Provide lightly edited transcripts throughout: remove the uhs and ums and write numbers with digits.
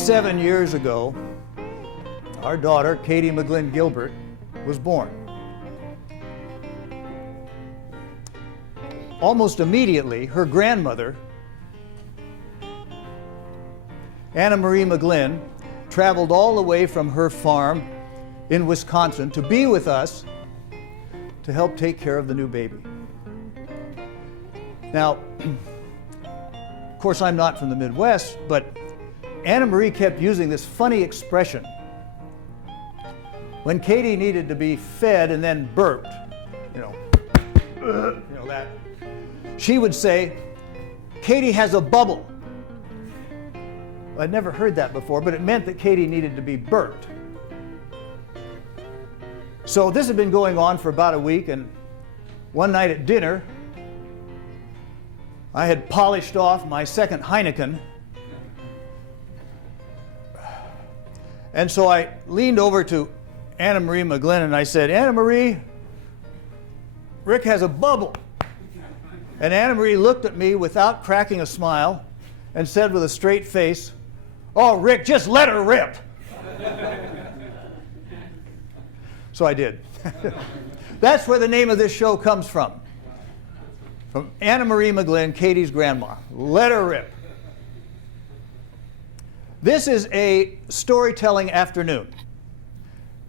27 years ago, our daughter, Katie McGlynn Gilbert, was born. Almost immediately, her grandmother, Anna Marie McGlynn, traveled all the way from her farm in Wisconsin to be with us to help take care of the new baby. Now, of course, I'm not from the Midwest, but Anna Marie kept using this funny expression. When Katie needed to be fed and then burped, that, she would say, "Katie has a bubble." I'd never heard that before, but it meant that Katie needed to be burped. So this had been going on for about a week, and one night at dinner, I had polished off my second Heineken, and so I leaned over to Anna Marie McGlynn and I said, "Anna Marie, Rick has a bubble." And Anna Marie looked at me without cracking a smile and said with a straight face, "Oh, Rick, just let her rip." So I did. That's where the name of this show comes from. From Anna Marie McGlynn, Katie's grandma. Let her rip. This is a storytelling afternoon.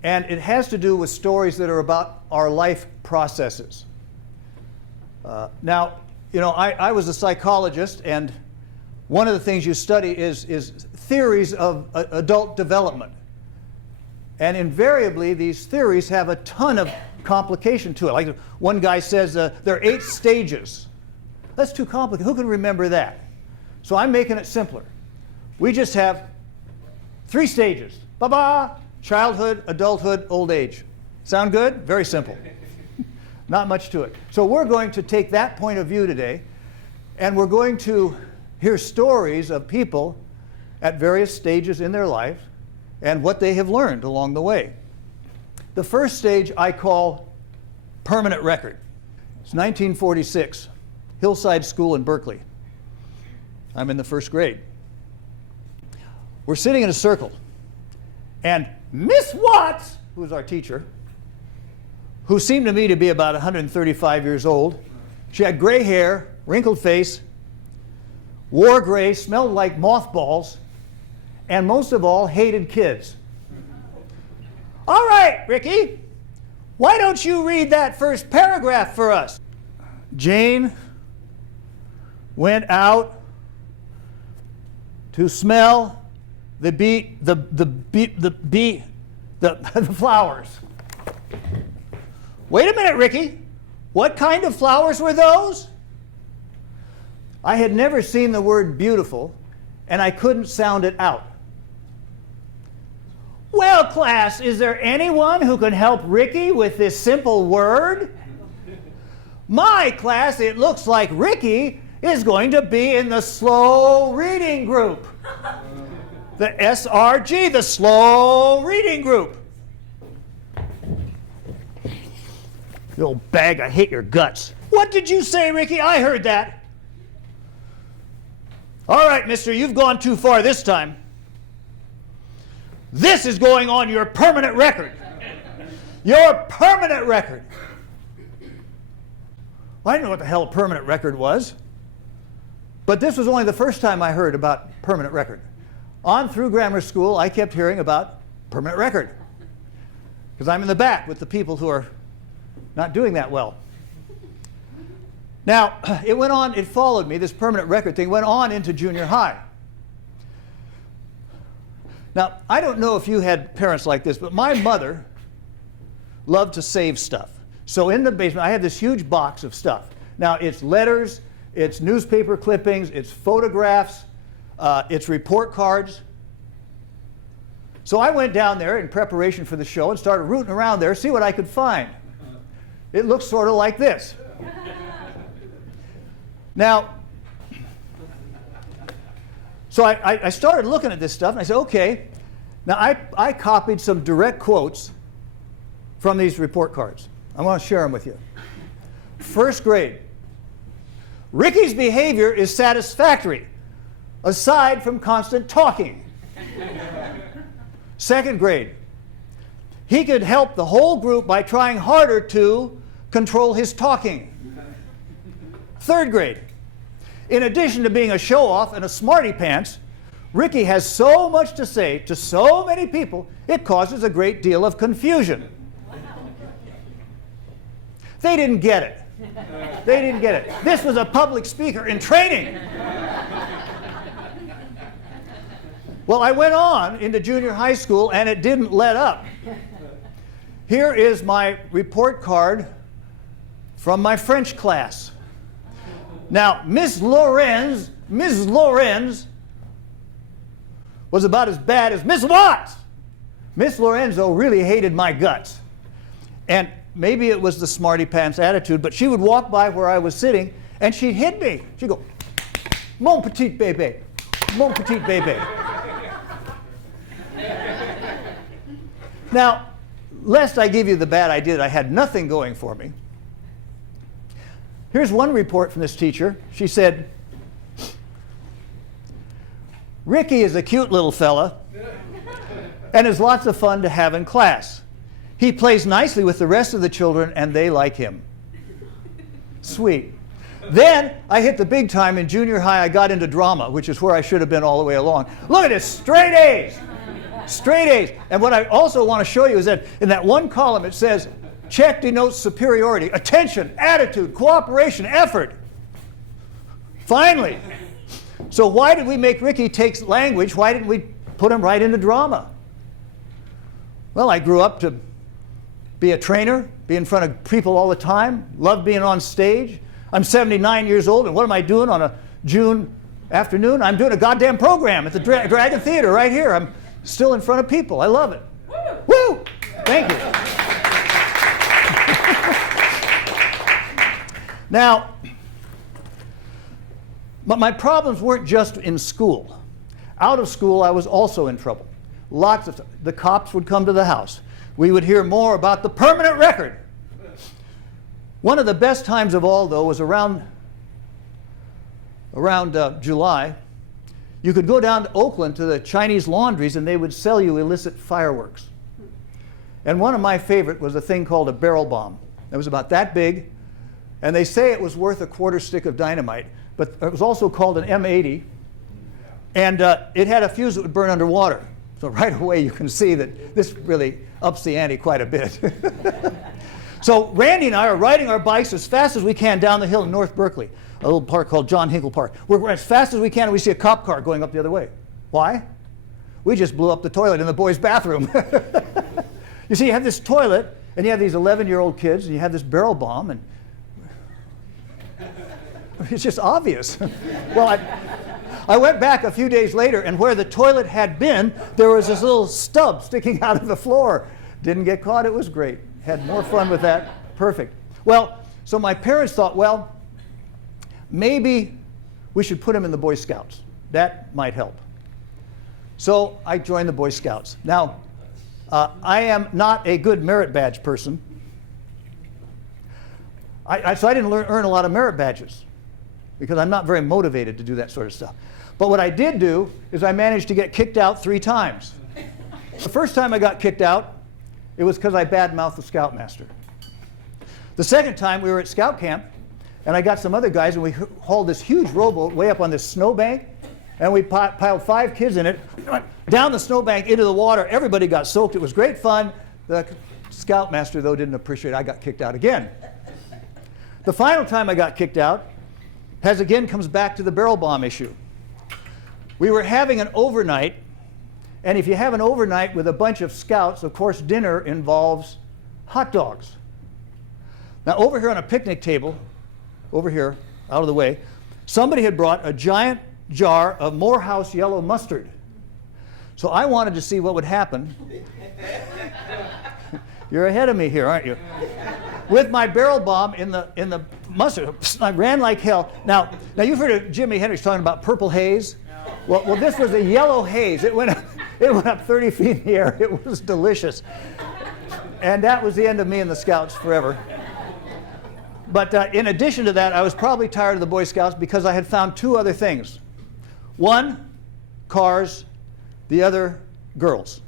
And it has to do with stories that are about our life processes. Now, I was a psychologist, and one of the things you study is theories of adult development. And invariably, these theories have a ton of complication to it. Like one guy says there are 8 stages. That's too complicated. Who can remember that? So I'm making it simpler. We just have 3 stages. Ba-ba! Childhood, adulthood, old age. Sound good? Very simple. Not much to it. So we're going to take that point of view today, and we're going to hear stories of people at various stages in their life and what they have learned along the way. The first stage I call permanent record. It's 1946, Hillside School in Berkeley. I'm in the first grade. We're sitting in a circle, and Miss Watts, who was our teacher, who seemed to me to be about 135 years old, she had gray hair, wrinkled face, wore gray, smelled like mothballs, and most of all, hated kids. "All right, Ricky, why don't you read that first paragraph for us?" Jane went out to smell the flowers. "Wait a minute, Ricky. What kind of flowers were those?" I had never seen the word beautiful, and I couldn't sound it out. "Well, class, is there anyone who can help Ricky with this simple word?" "My class, it looks like Ricky is going to be in the slow reading group." The SRG, the slow reading group. "You old bag, I hate your guts." "What did you say, Ricky? I heard that." "All right, mister, you've gone too far this time. This is going on your permanent record. Your permanent record." Well, I didn't know what the hell a permanent record was. But this was only the first time I heard about permanent record. On through grammar school, I kept hearing about permanent record, because I'm in the back with the people who are not doing that well. Now, it went on, it followed me, this permanent record thing went on into junior high. Now, I don't know if you had parents like this, but my mother loved to save stuff. So in the basement, I have this huge box of stuff. Now, it's letters, it's newspaper clippings, it's photographs, it's report cards. So I went down there in preparation for the show and started rooting around there, see what I could find. It looks sort of like this. Now, so I started looking at this stuff, and I said, okay. Now, I copied some direct quotes from these report cards. I want to share them with you. First grade. "Ricky's behavior is satisfactory, aside from constant talking." Second grade. He could help the whole group by trying harder to control his talking. Third grade. In addition to being a show-off and a smarty pants, Ricky has so much to say to so many people, it causes a great deal of confusion. They didn't get it. They didn't get it. This was a public speaker in training. Well, I went on into junior high school, and it didn't let up. Here is my report card from my French class. Now, Miss Lorenz was about as bad as Miss Watts. Miss Lorenzo really hated my guts. And maybe it was the smarty pants attitude, but she would walk by where I was sitting, and she'd hit me. She'd go, "Mon petit bébé, mon petit bébé." Now, lest I give you the bad idea that I had nothing going for me, here's one report from this teacher. She said, "Ricky is a cute little fella and is lots of fun to have in class. He plays nicely with the rest of the children and they like him." Sweet. Then I hit the big time in junior high. I got into drama, which is where I should have been all the way along. Look at this, straight A's. Straight A's. And what I also want to show you is that in that one column it says, check denotes superiority, attention, attitude, cooperation, effort. Finally. So why did we make Ricky take language? Why didn't we put him right into drama? Well, I grew up to be a trainer, be in front of people all the time, love being on stage. I'm 79 years old, and what am I doing on a June afternoon? I'm doing a goddamn program at the Dragon Theater right here. I'm still in front of people. I love it. Woo! Thank you. Now, but my problems weren't just in school. Out of school, I was also in trouble. Lots of the cops would come to the house. We would hear more about the permanent record. One of the best times of all, though, was around July. You could go down to Oakland to the Chinese laundries, and they would sell you illicit fireworks. And one of my favorite was a thing called a barrel bomb. It was about that big, and they say it was worth a quarter stick of dynamite, but it was also called an M80, and it had a fuse that would burn underwater. So right away you can see that this really ups the ante quite a bit. So Randy and I are riding our bikes as fast as we can down the hill in North Berkeley, a little park called John Hinkle Park. We're as fast as we can, and we see a cop car going up the other way. Why? We just blew up the toilet in the boys' bathroom. You see, you have this toilet, and you have these 11-year-old kids, and you have this barrel bomb, and it's just obvious. Well, I went back a few days later, and where the toilet had been, there was this little stub sticking out of the floor. Didn't get caught. It was great. Had more fun with that. Perfect. Well, so my parents thought, well, maybe we should put him in the Boy Scouts. That might help. So I joined the Boy Scouts. Now, I am not a good merit badge person. So I didn't earn a lot of merit badges because I'm not very motivated to do that sort of stuff. But what I did do is I managed to get kicked out 3 times. The first time I got kicked out, it was because I badmouthed the scoutmaster. The second time we were at scout camp, and I got some other guys, and we hauled this huge rowboat way up on this snowbank, and we piled 5 kids in it, down the snowbank into the water. Everybody got soaked. It was great fun. The scoutmaster, though, didn't appreciate it. I got kicked out again. The final time I got kicked out comes back to the barrel bomb issue. We were having an overnight, and if you have an overnight with a bunch of scouts, of course, dinner involves hot dogs. Now, over here on a picnic table, over here, out of the way, somebody had brought a giant jar of Morehouse yellow mustard. So I wanted to see what would happen. You're ahead of me here, aren't you? With my barrel bomb in the mustard. I ran like hell. Now you've heard of Jimi Hendrix talking about purple haze. Well, this was a yellow haze. It went up 30 feet in the air. It was delicious. And that was the end of me and the Scouts forever. But in addition to that, I was probably tired of the Boy Scouts because I had found 2 other things. One, cars. The other, girls.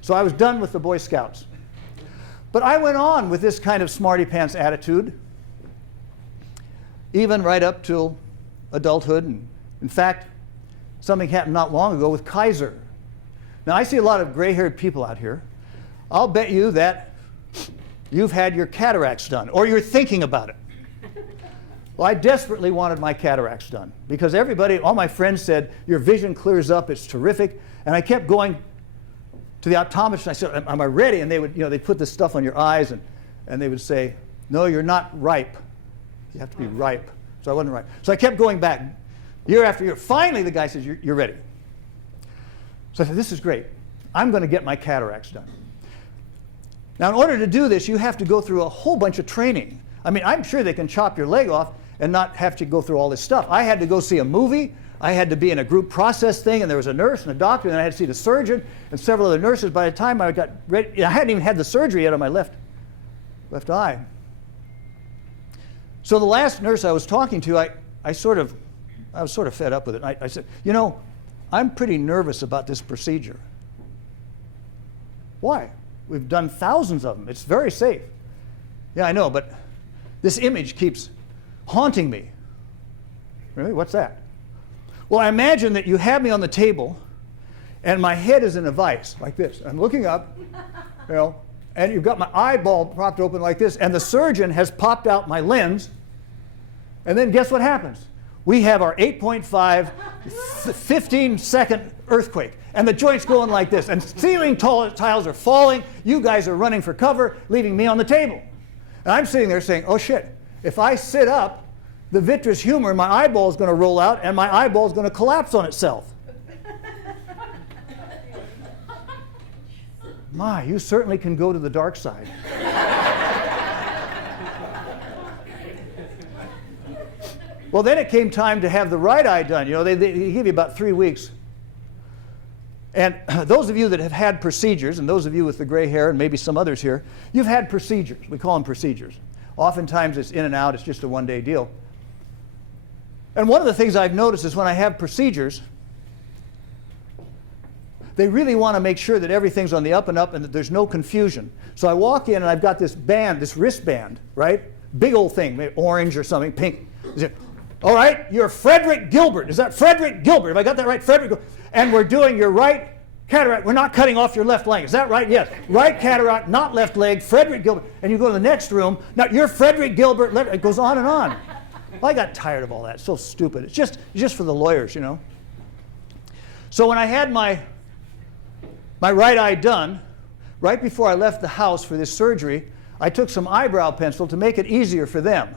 So I was done with the Boy Scouts. But I went on with this kind of smarty pants attitude, even right up till adulthood. And in fact, something happened not long ago with Kaiser. Now, I see a lot of gray-haired people out here. I'll bet you that you've had your cataracts done, or you're thinking about it. Well, I desperately wanted my cataracts done because all my friends said, your vision clears up, it's terrific. And I kept going to the optometrist, and I said, am I ready? And they would, they'd put this stuff on your eyes, and they would say, no, you're not ripe. You have to be ripe. So I wasn't ripe. So I kept going back year after year. Finally, the guy says, you're ready. So I said, this is great. I'm going to get my cataracts done. Now, in order to do this, you have to go through a whole bunch of training. I mean, I'm sure they can chop your leg off and not have to go through all this stuff. I had to go see a movie. I had to be in a group process thing, and there was a nurse and a doctor, and I had to see the surgeon and several other nurses. By the time I got ready, I hadn't even had the surgery yet on my left eye. So the last nurse I was talking to, I was sort of fed up with it. I said, I'm pretty nervous about this procedure. Why? We've done thousands of them. It's very safe. Yeah, I know, but this image keeps haunting me. Really? What's that? Well, I imagine that you have me on the table, and my head is in a vise, like this. I'm looking up, and you've got my eyeball propped open like this, and the surgeon has popped out my lens, and then guess what happens? We have our 8.5, 15-second earthquake, and the joint's going like this, and ceiling tiles are falling. You guys are running for cover, leaving me on the table. And I'm sitting there saying, oh shit, if I sit up, the vitreous humor in my eyeball is going to roll out, and my eyeball is going to collapse on itself. My, you certainly can go to the dark side. Well, then it came time to have the right eye done. They give you about 3 weeks. And those of you that have had procedures, and those of you with the gray hair, and maybe some others here, you've had procedures. We call them procedures. Oftentimes it's in and out. It's just a one-day deal. And one of the things I've noticed is when I have procedures, they really want to make sure that everything's on the up and up and that there's no confusion. So I walk in and I've got this band, this wristband, right? Big old thing, maybe orange or something, pink. All right, you're Frederick Gilbert. Is that Frederick Gilbert? Have I got that right? Frederick Gilbert. And we're doing your right cataract. We're not cutting off your left leg. Is that right? Yes. Right cataract, not left leg, Frederick Gilbert. And you go to the next room. Now, you're Frederick Gilbert. It goes on and on. Well, I got tired of all that. It's so stupid. It's just for the lawyers, So when I had my right eye done, right before I left the house for this surgery, I took some eyebrow pencil to make it easier for them.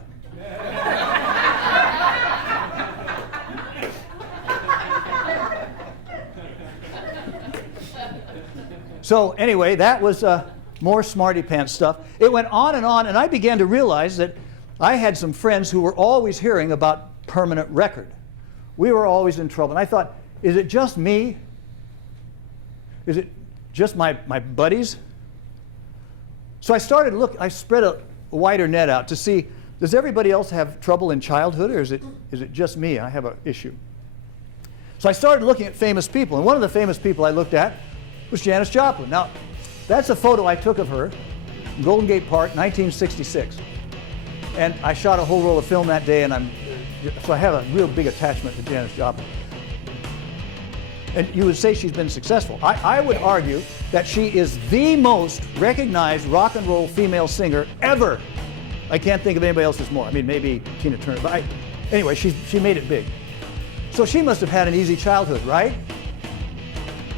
So anyway, that was more smarty pants stuff. It went on, and I began to realize that I had some friends who were always hearing about permanent record. We were always in trouble. And I thought, is it just me? Is it just my buddies? So I started to look, I spread a wider net out to see, does everybody else have trouble in childhood, or is it just me? I have an issue. So I started looking at famous people, and one of the famous people I looked at was Janis Joplin. Now, that's a photo I took of her in Golden Gate Park, 1966. And I shot a whole roll of film that day, so I have a real big attachment to Janis Joplin. And you would say she's been successful. I would argue that she is the most recognized rock and roll female singer ever. I can't think of anybody else that's more. I mean, maybe Tina Turner, but anyway, she made it big. So she must have had an easy childhood, right?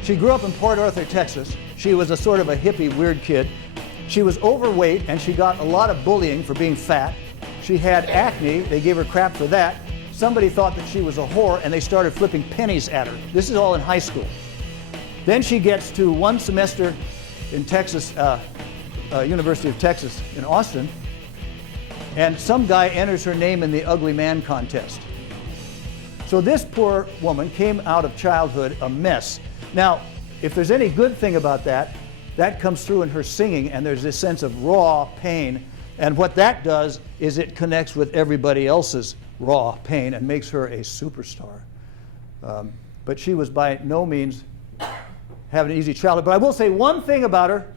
She grew up in Port Arthur, Texas. She was a sort of a hippie, weird kid. She was overweight, and she got a lot of bullying for being fat. She had acne. They gave her crap for that. Somebody thought that she was a whore, and they started flipping pennies at her. This is all in high school. Then she gets to one semester in Texas, University of Texas in Austin, and some guy enters her name in the Ugly Man contest. So this poor woman came out of childhood a mess. Now, if there's any good thing about that, that comes through in her singing, and there's this sense of raw pain. And what that does is it connects with everybody else's raw pain and makes her a superstar. But she was by no means have an easy childhood. But I will say one thing about her.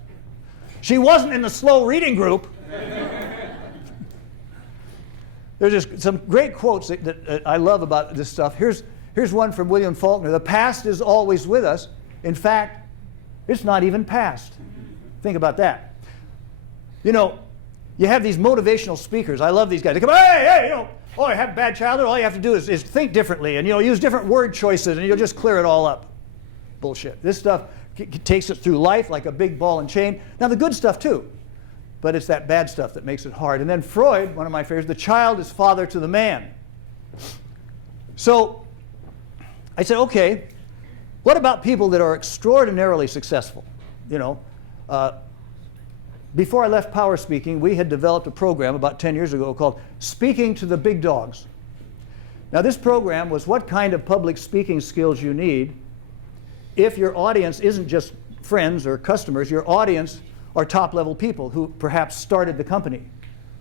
She wasn't in the slow reading group. There's just some great quotes that I love about this stuff. Here's one from William Faulkner. The past is always with us. In fact, it's not even past. Think about that. You know, you have these motivational speakers. I love these guys. They come, hey, you know, oh, I have a bad childhood. All you have to do is think differently and, you know, use different word choices and you'll just clear it all up. Bullshit. This stuff takes it through life like a big ball and chain. Now, the good stuff, too. But it's that bad stuff that makes it hard. And then Freud, one of my favorites, the child is father to the man. So I said, okay, what about people that are extraordinarily successful? You know, before I left Power Speaking, we had developed a program about 10 years ago called Speaking to the Big Dogs. Now, this program was what kind of public speaking skills you need if your audience isn't just friends or customers, your audience are top-level people who perhaps started the company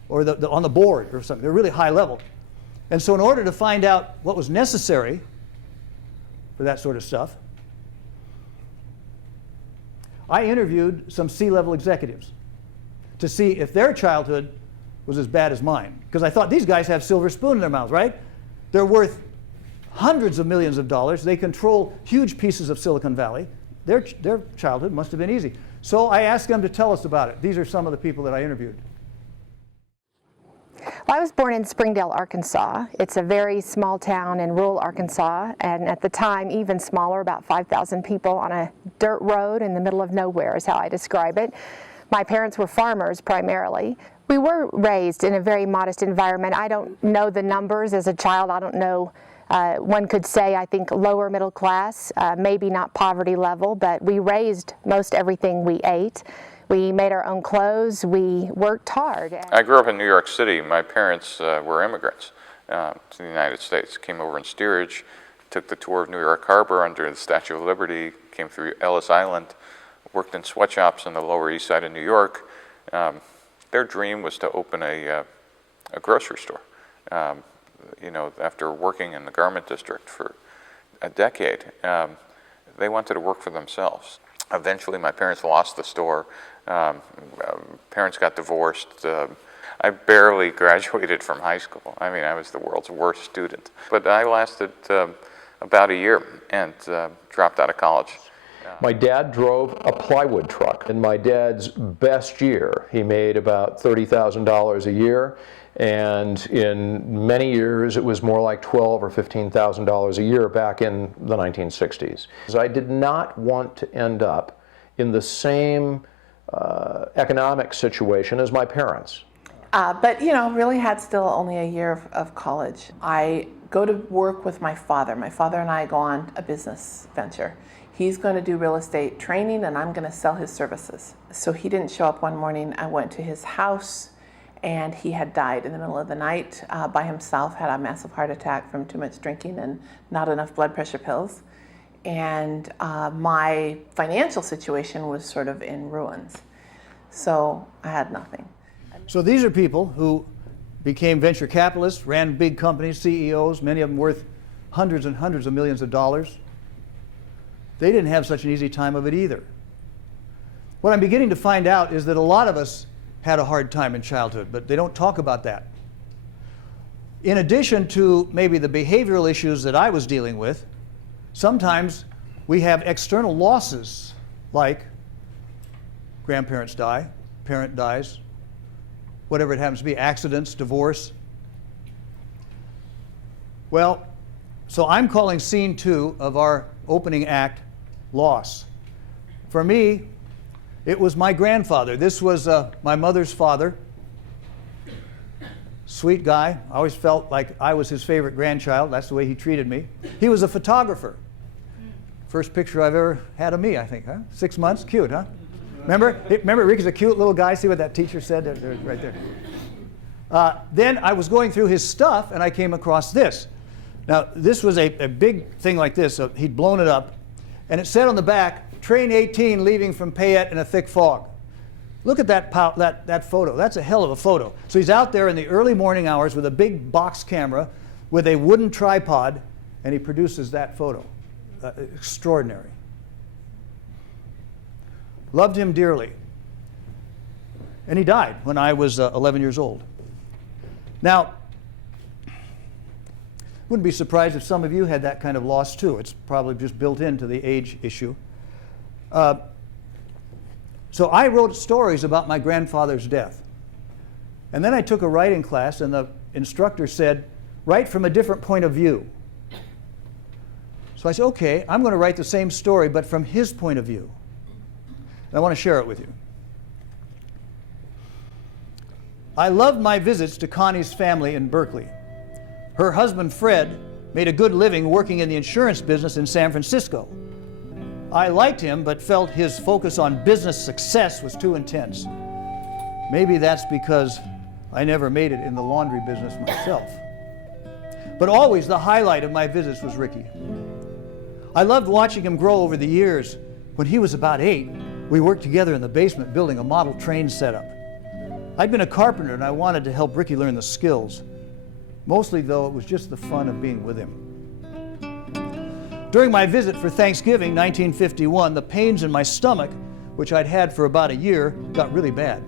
or on the board or something. They're really high level. And so in order to find out what was necessary for that sort of stuff, I interviewed some C-level executives to see if their childhood was as bad as mine. Because I thought these guys have silver spoon in their mouths, right? They're worth hundreds of millions of dollars. They control huge pieces of Silicon Valley. Their childhood must have been easy. So I asked them to tell us about it. These are some of the people that I interviewed. Well, I was born in Springdale, Arkansas. It's a very small town in rural Arkansas, and at the time even smaller, about 5,000 people on a dirt road in the middle of nowhere is how I describe it. My parents were farmers primarily. We were raised in a very modest environment. I don't know the numbers as a child. I don't know. One could say, I think, lower middle class, maybe not poverty level, but we raised most everything we ate. We made our own clothes. We worked hard. I grew up in New York City. My parents were immigrants to the United States. Came over in steerage, took the tour of New York Harbor under the Statue of Liberty, came through Ellis Island, worked in sweatshops on the Lower East Side of New York. Their dream was to open a grocery store. You know, after working in the garment district for a decade, they wanted to work for themselves. Eventually, my parents lost the store. Parents got divorced. I barely graduated from high school. I mean, I was the world's worst student. But I lasted about a year and dropped out of college. My dad drove a plywood truck. In my dad's best year, he made about $30,000 a year. And in many years, it was more like $12,000 or $15,000 a year back in the 1960s. I did not want to end up in the same economic situation as my parents. But, you know, really had still only a year of college. I go to work with my father. My father and I go on a business venture. He's going to do real estate training, and I'm going to sell his services. So he didn't show up one morning. I went to his house, and he had died in the middle of the night by himself, had a massive heart attack from too much drinking and not enough blood pressure pills. And my financial situation was sort of in ruins. So I had nothing. So these are people who became venture capitalists, ran big companies, CEOs, many of them worth hundreds and hundreds of millions of dollars. They didn't have such an easy time of it either. What I'm beginning to find out is that a lot of us had a hard time in childhood, but they don't talk about that. In addition to maybe the behavioral issues that I was dealing with, sometimes we have external losses, like grandparents die, parent dies, whatever it happens to be, accidents, divorce. Well, so I'm calling scene 2 of our opening act loss. For me, it was my grandfather. This was my mother's father. Sweet guy. I always felt like I was his favorite grandchild. That's the way he treated me. He was a photographer. First picture I've ever had of me, I think, huh? 6 months? Cute, huh? Remember Rick is a cute little guy? See what that teacher said? There, right there. Then I was going through his stuff, and I came across this. Now, this was a big thing like this. So he'd blown it up, and it said on the back, Train 18 leaving from Payette in a thick fog. Look at that photo. That's a hell of a photo. So he's out there in the early morning hours with a big box camera with a wooden tripod, and he produces that photo. Extraordinary. loved him dearly. And he died when I was 11 years old. Now, wouldn't be surprised if some of you had that kind of loss too. It's probably just built into the age issue. So I wrote stories about my grandfather's death. And then I took a writing class, and the instructor said, write from a different point of view. So I said, okay, I'm going to write the same story, but from his point of view. And I want to share it with you. I loved my visits to Connie's family in Berkeley. Her husband, Fred, made a good living working in the insurance business in San Francisco. I liked him, but felt his focus on business success was too intense. Maybe that's because I never made it in the laundry business myself. But always the highlight of my visits was Ricky. I loved watching him grow over the years. When he was about 8, we worked together in the basement building a model train setup. I'd been a carpenter and I wanted to help Ricky learn the skills. Mostly, though, it was just the fun of being with him. During my visit for Thanksgiving 1951, the pains in my stomach, which I'd had for about a year, got really bad.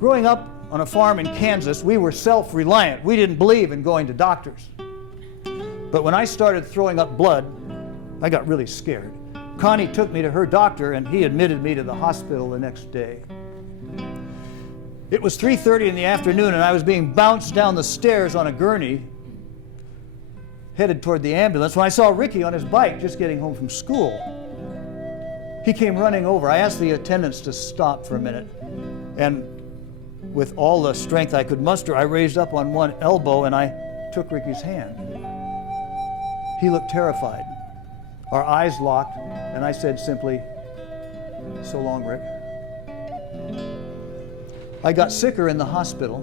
Growing up on a farm in Kansas, we were self-reliant. We didn't believe in going to doctors. But when I started throwing up blood, I got really scared. Connie took me to her doctor, and he admitted me to the hospital the next day. It was 3:30 in the afternoon, and I was being bounced down the stairs on a gurney, headed toward the ambulance, when I saw Ricky on his bike just getting home from school. He came running over. I asked the attendants to stop for a minute, and with all the strength I could muster, I raised up on one elbow and I took Ricky's hand. He looked terrified. Our eyes locked, and I said simply, "So long, Rick." I got sicker in the hospital.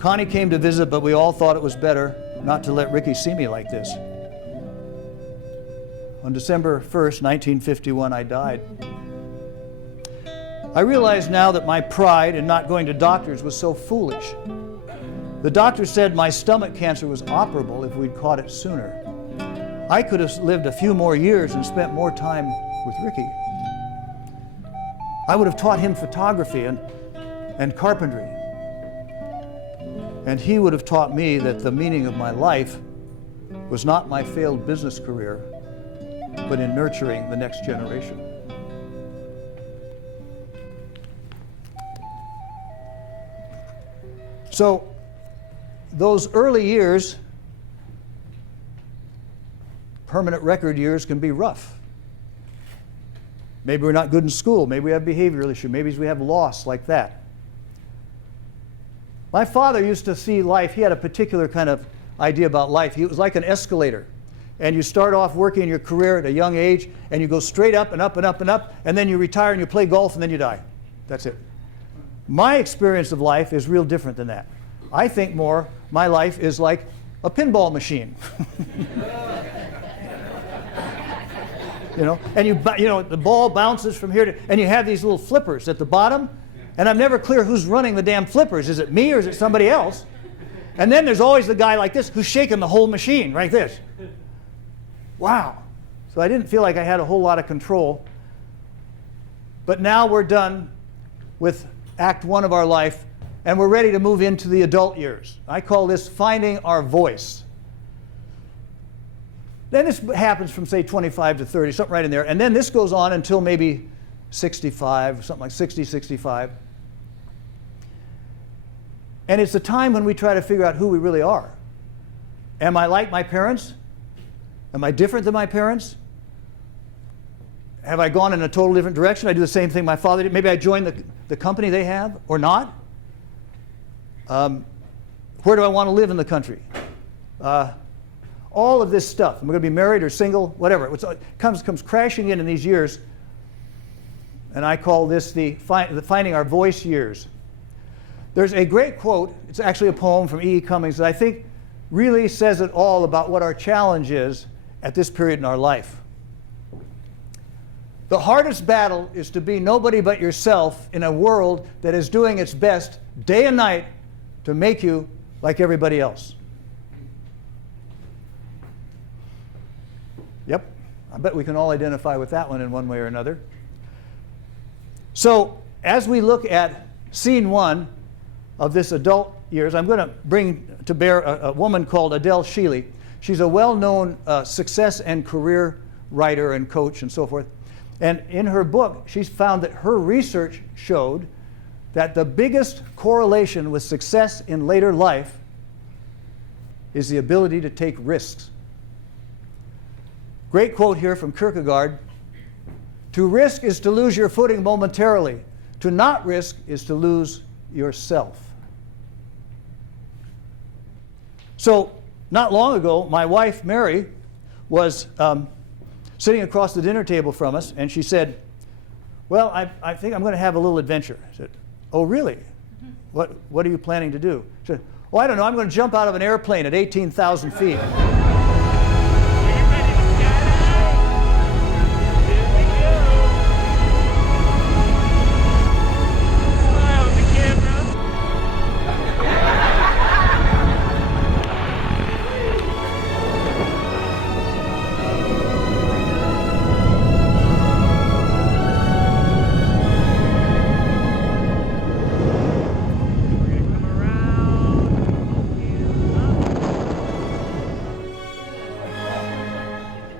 Connie came to visit, but we all thought it was better not to let Ricky see me like this. On December 1st, 1951, I died. I realize now that my pride in not going to doctors was so foolish. The doctor said my stomach cancer was operable if we'd caught it sooner. I could have lived a few more years and spent more time with Ricky. I would have taught him photography and carpentry. And he would have taught me that the meaning of my life was not my failed business career, but in nurturing the next generation. So, those early years, permanent record years, can be rough. Maybe we're not good in school. Maybe we have behavioral issues. Maybe we have loss like that. My father used to see life, he had a particular kind of idea about life. It was like an escalator. And you start off working your career at a young age, and you go straight up and up and up and up, and then you retire and you play golf, and then you die. That's it. My experience of life is real different than that. I think more, my life is like a pinball machine. And the ball bounces from here to, and you have these little flippers at the bottom, and I'm never clear who's running the damn flippers. Is it me or is it somebody else? And then there's always the guy like this who's shaking the whole machine, like this. Wow. So I didn't feel like I had a whole lot of control. But now we're done with Act 1 of our life, and we're ready to move into the adult years. I call this finding our voice. Then this happens from, say, 25 to 30, something right in there. And then this goes on until maybe 65, something like 60, 65. And it's a time when we try to figure out who we really are. Am I like my parents? Am I different than my parents? Have I gone in a total different direction? I do the same thing my father did. Maybe I joined the company they have or not. Where do I want to live in the country? All of this stuff. Am I going to be married or single? Whatever. It comes crashing in these years. And I call this the finding our voice years. There's a great quote. It's actually a poem from E.E. Cummings that I think really says it all about what our challenge is at this period in our life. The hardest battle is to be nobody but yourself in a world that is doing its best day and night to make you like everybody else. Yep, I bet we can all identify with that one in one way or another. So as we look at scene one of this adult years, I'm going to bring to bear a woman called Adele Sheely. She's a well-known success and career writer and coach and so forth. And in her book, she's found that her research showed that the biggest correlation with success in later life is the ability to take risks. Great quote here from Kierkegaard: "To risk is to lose your footing momentarily. To not risk is to lose yourself." So, not long ago, my wife, Mary, was sitting across the dinner table from us, and she said, "Well, I think I'm going to have a little adventure." I said, "Oh, really? What are you planning to do?" She said, "Oh, I don't know. I'm going to jump out of an airplane at 18,000 feet."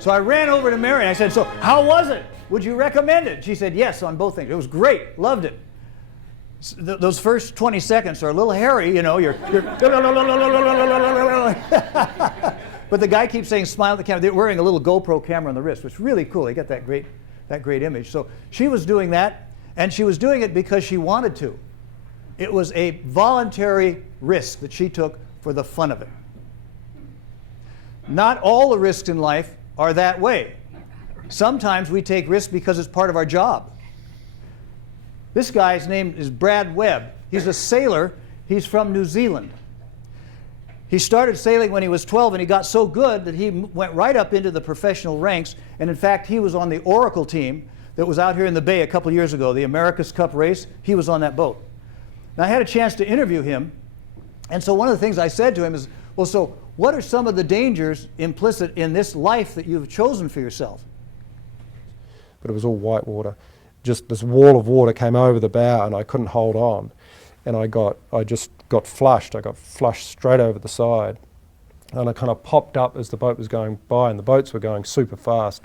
So I ran over to Mary and I said, "So how was it? Would you recommend it?" She said, "Yes," on both things. It was great. Loved it. Those first 20 seconds are a little hairy, you know. You're but the guy keeps saying, "Smile at the camera." They're wearing a little GoPro camera on the wrist, which is really cool. They got that great image. So she was doing that, and she was doing it because she wanted to. It was a voluntary risk that she took for the fun of it. Not all the risks in life are that way. Sometimes we take risks because it's part of our job. This guy's name is Brad Webb. He's a sailor. He's from New Zealand. He started sailing when he was 12, and he got so good that he went right up into the professional ranks. And in fact, he was on the Oracle team that was out here in the Bay a couple years ago, the America's Cup race. He was on that boat. And I had a chance to interview him. And so one of the things I said to him is, "Well, so what are some of the dangers implicit in this life that you've chosen for yourself?" But it was all white water. Just this wall of water came over the bow and I couldn't hold on. And I just got flushed. I got flushed straight over the side. And I kind of popped up as the boat was going by, and the boats were going super fast.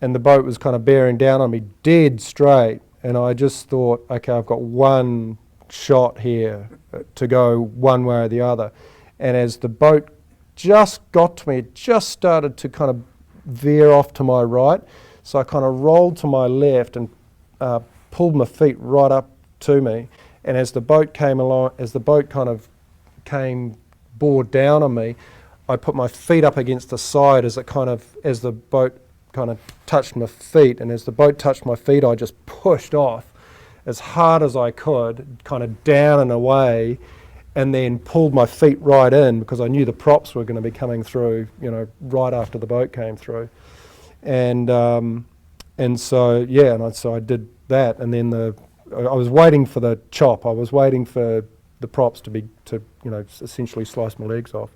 And the boat was kind of bearing down on me dead straight. And I just thought, okay, I've got one shot here to go one way or the other. And as the boat just got to me, it just started to kind of veer off to my right. So I kind of rolled to my left and pulled my feet right up to me. And as the boat came along, as the boat kind of bore down on me, I put my feet up against the side as the boat kind of touched my feet. And as the boat touched my feet, I just pushed off as hard as I could, kind of down and away, and then pulled my feet right in because I knew the props were going to be coming through, you know, right after the boat came through. And so I did that, and then I was waiting for the chop. I was waiting for the props to essentially slice my legs off.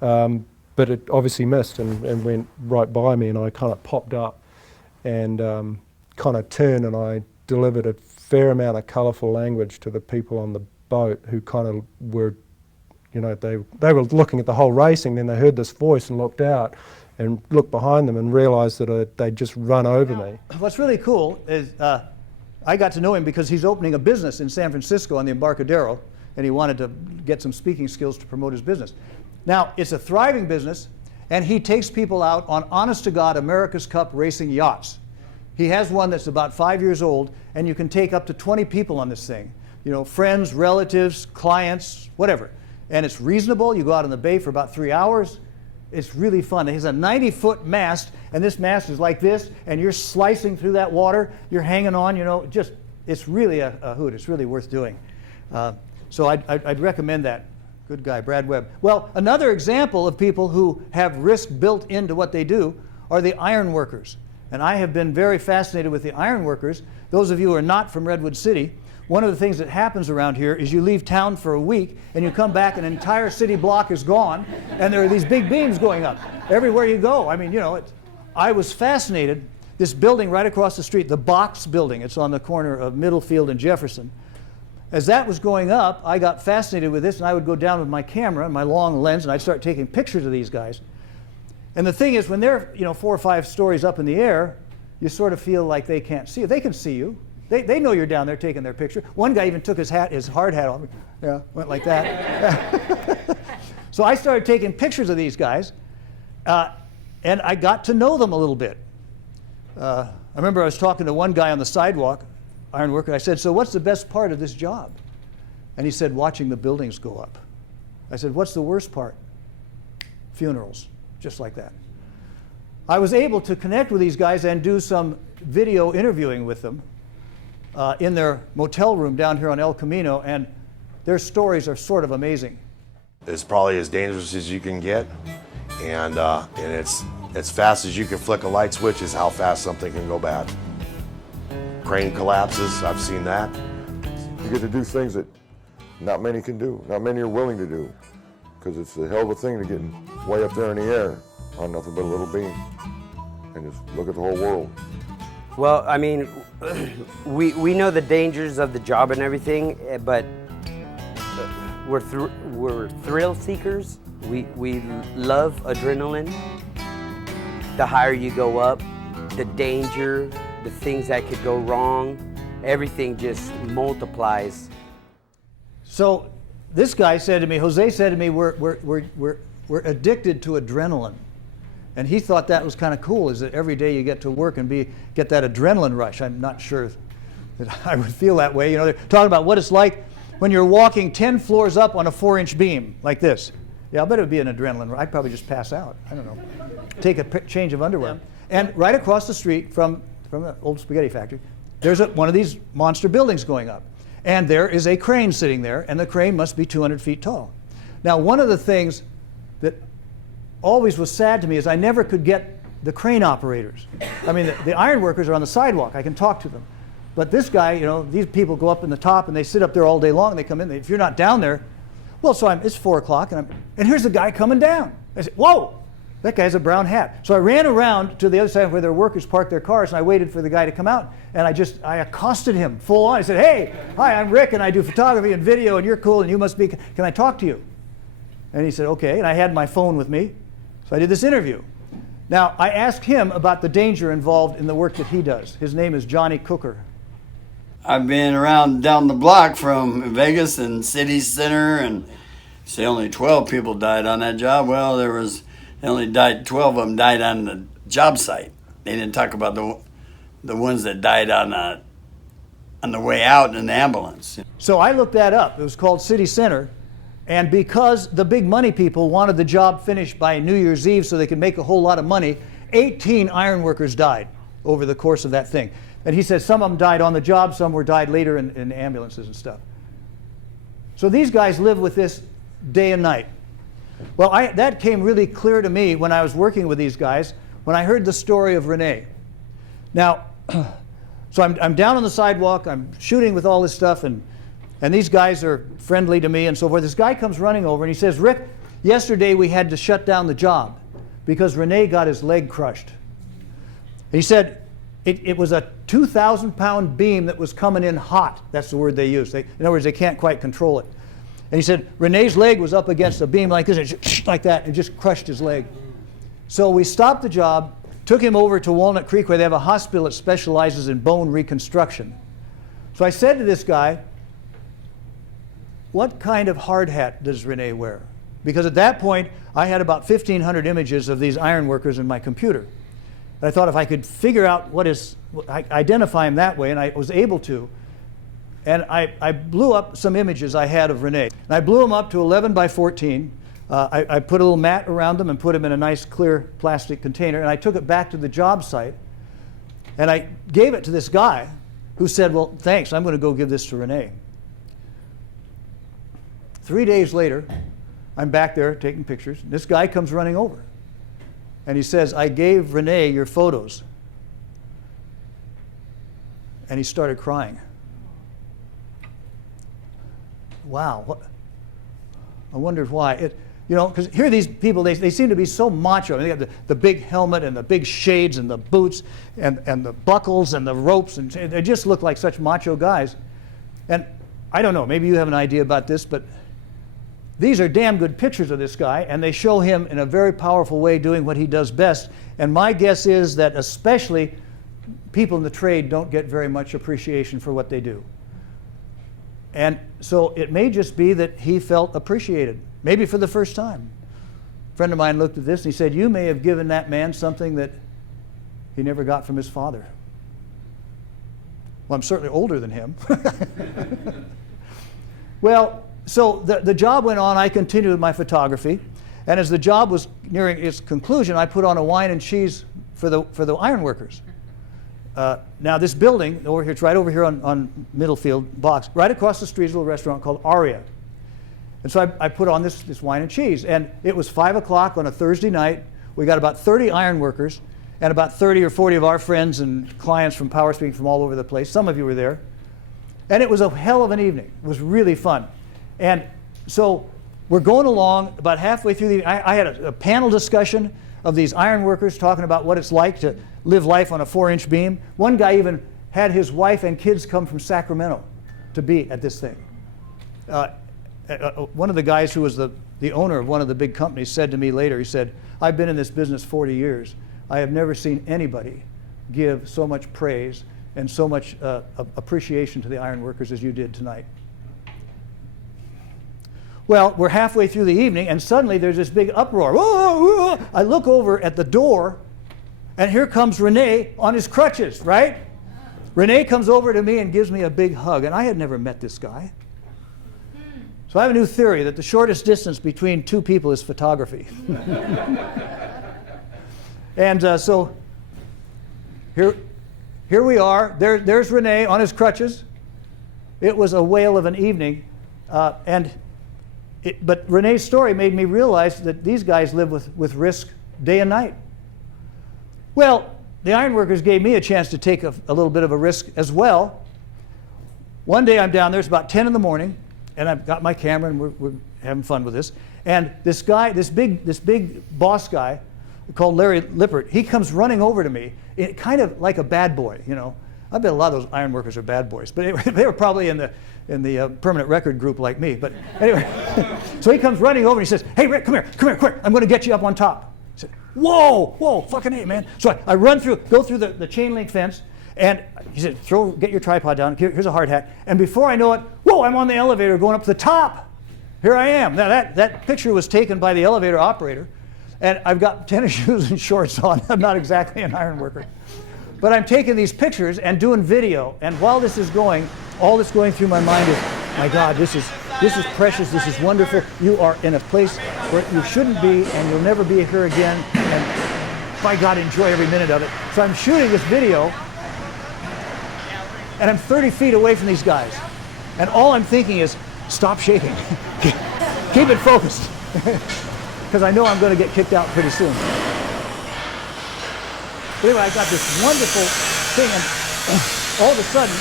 But it obviously missed and went right by me, and I kind of popped up and kind of turned, and I delivered a fair amount of colourful language to the people on the boat who kind of were, you know, they were looking at the whole racing, then they heard this voice and looked out and looked behind them and realised that they'd just run over me. What's really cool is I got to know him because he's opening a business in San Francisco on the Embarcadero, and he wanted to get some speaking skills to promote his business. Now, it's a thriving business, and he takes people out on honest-to-God America's Cup racing yachts. He has one that's about 5 years old, and you can take up to 20 people on this thing. You know, friends, relatives, clients, whatever. And it's reasonable. You go out on the bay for about 3 hours. It's really fun. It has a 90-foot mast, and this mast is like this, and you're slicing through that water. You're hanging on, you know, it's really a hoot. It's really worth doing. So I'd recommend that. Good guy, Brad Webb. Well, another example of people who have risk built into what they do are the iron workers. And I have been very fascinated with the iron workers. Those of you who are not from Redwood City, one of the things that happens around here is you leave town for a week and you come back, an entire city block is gone, and there are these big beams going up everywhere you go. I mean, you know, I was fascinated. This building right across the street, the Box Building, it's on the corner of Middlefield and Jefferson. As that was going up, I got fascinated with this, and I would go down with my camera and my long lens, and I'd start taking pictures of these guys. And the thing is, when they're 4 or 5 stories up in the air, you sort of feel like they can't see you. They can see you. They know you're down there taking their picture. One guy even took his hard hat off. Yeah, went like that. So I started taking pictures of these guys, and I got to know them a little bit. I remember I was talking to one guy on the sidewalk, ironworker. I said, "So what's the best part of this job?" And he said, "Watching the buildings go up." I said, "What's the worst part?" "Funerals," just like that. I was able to connect with these guys and do some video interviewing with them in their motel room down here on El Camino, and their stories are sort of amazing. It's probably as dangerous as you can get, and it's as fast as you can flick a light switch is how fast something can go bad. Crane collapses, I've seen that. You get to do things that not many can do, not many are willing to do, because it's a hell of a thing to get way up there in the air on nothing but a little beam and just look at the whole world. Well, I mean, we know the dangers of the job and everything, but we're thrill seekers. We love adrenaline. The higher you go up, the danger, the things that could go wrong, everything just multiplies. So this guy said to me, Jose said to me, we're addicted to adrenaline. And he thought that was kind of cool, is that every day you get to work and get that adrenaline rush. I'm not sure that I would feel that way. They're talking about what it's like when you're walking 10 floors up on a 4-inch beam like this. Yeah, I bet it would be an adrenaline rush. I'd probably just pass out. I don't know. Take a change of underwear. And right across the street from the old spaghetti factory, there's one of these monster buildings going up. And there is a crane sitting there, and the crane must be 200 feet tall. Now, one of the things that always was sad to me is I never could get the crane operators. I mean, the iron workers are on the sidewalk. I can talk to them. But this guy, these people go up in the top, and they sit up there all day long, and they come in. If you're not down there, well, so it's 4 o'clock, and here's the guy coming down. I said, whoa! That guy has a brown hat. So I ran around to the other side where their workers parked their cars, and I waited for the guy to come out. And I accosted him full on. I said, "Hey, hi, I'm Rick, and I do photography and video, and you're cool, and you must be, can I talk to you?" And he said, "Okay." And I had my phone with me. So I did this interview. Now, I asked him about the danger involved in the work that he does. His name is Johnny Cooker. I've been around down the block from Vegas and City Center, and say only 12 people died on that job. Well, 12 of them died on the job site. They didn't talk about the ones that died on the way out in the ambulance. So I looked that up. It was called City Center. And because the big money people wanted the job finished by New Year's Eve so they could make a whole lot of money, 18 iron workers died over the course of that thing. And he said some of them died on the job, some died later in ambulances and stuff. So these guys live with this day and night. Well, that came really clear to me when I was working with these guys, when I heard the story of Rene. Now, so I'm down on the sidewalk, I'm shooting with all this stuff, and these guys are friendly to me and so forth. This guy comes running over and he says, "Rick, yesterday we had to shut down the job because Rene got his leg crushed." And he said it was a 2,000-pound beam that was coming in hot. That's the word they use. In other words, they can't quite control it. And he said Rene's leg was up against a beam like this, and like that, and just crushed his leg. So we stopped the job, took him over to Walnut Creek where they have a hospital that specializes in bone reconstruction. So I said to this guy, "What kind of hard hat does Rene wear?" Because at that point, I had about 1,500 images of these iron workers in my computer. And I thought if I could figure out identify him that way, and I was able to, and I blew up some images I had of Rene. And I blew them up to 11 by 14. I put a little mat around them and put them in a nice clear plastic container, and I took it back to the job site, and I gave it to this guy who said, "Well, thanks, I'm going to go give this to Rene." 3 days later, I'm back there taking pictures. This guy comes running over. And he says, "I gave Rene your photos." And he started crying. Wow. I wondered why. You know, because here these people, they seem to be so macho. They got the big helmet and the big shades and the boots and the buckles and the ropes, and they just look like such macho guys. And I don't know, maybe you have an idea about this, but these are damn good pictures of this guy, and they show him in a very powerful way doing what he does best. And my guess is that especially people in the trade don't get very much appreciation for what they do. And so it may just be that he felt appreciated, maybe for the first time. A friend of mine looked at this and he said, you may have given that man something that he never got from his father. Well, I'm certainly older than him. Well, so the job went on. I continued with my photography. And as the job was nearing its conclusion, I put on a wine and cheese for the ironworkers. Now this building over here, it's right over here on Middlefield Box, right across the street is a little restaurant called Aria. And so I put on this wine and cheese, and it was 5 o'clock on a Thursday night. We got about 30 ironworkers and about 30 or 40 of our friends and clients from Power Speaking from all over the place. Some of you were there. And it was a hell of an evening. It was really fun. And so we're going along about halfway through the evening. I had a panel discussion of these ironworkers talking about what it's like to live life on a 4-inch beam. One guy even had his wife and kids come from Sacramento to be at this thing. One of the guys who was the owner of one of the big companies said to me later, he said, I've been in this business 40 years. I have never seen anybody give so much praise and so much appreciation to the ironworkers as you did tonight. Well, we're halfway through the evening, and suddenly there's this big uproar. Whoa, whoa. I look over at the door, and here comes Rene on his crutches, right? Rene comes over to me and gives me a big hug, and I had never met this guy. So I have a new theory that the shortest distance between two people is photography. And so here we are. There's Rene on his crutches. It was a whale of an evening, but Rene's story made me realize that these guys live with risk day and night. Well, the ironworkers gave me a chance to take a little bit of a risk as well. One day I'm down there, it's about 10 in the morning, and I've got my camera and we're having fun with this. And this guy, this big boss guy called Larry Lippert, he comes running over to me, kind of like a bad boy, you know. I bet a lot of those ironworkers are bad boys, but they were probably in the permanent record group like me. But anyway, so he comes running over and he says, "Hey Rick, come here, quick! I'm going to get you up on top." I said, "Whoa, fucking hey, man!" So I run through, go through the chain link fence, and he said, "Get your tripod down. Here's a hard hat." And before I know it, whoa! I'm on the elevator going up to the top. Here I am. Now that picture was taken by the elevator operator, and I've got tennis shoes and shorts on. I'm not exactly an ironworker. But I'm taking these pictures and doing video, and while this is going, all that's going through my mind is, my God, this is precious, this is wonderful. You are in a place where you shouldn't be, and you'll never be here again, and by God, enjoy every minute of it. So I'm shooting this video, and I'm 30 feet away from these guys, and all I'm thinking is, stop shaking. Keep it focused, because I know I'm going to get kicked out pretty soon. Anyway, I got this wonderful thing, and all of a sudden,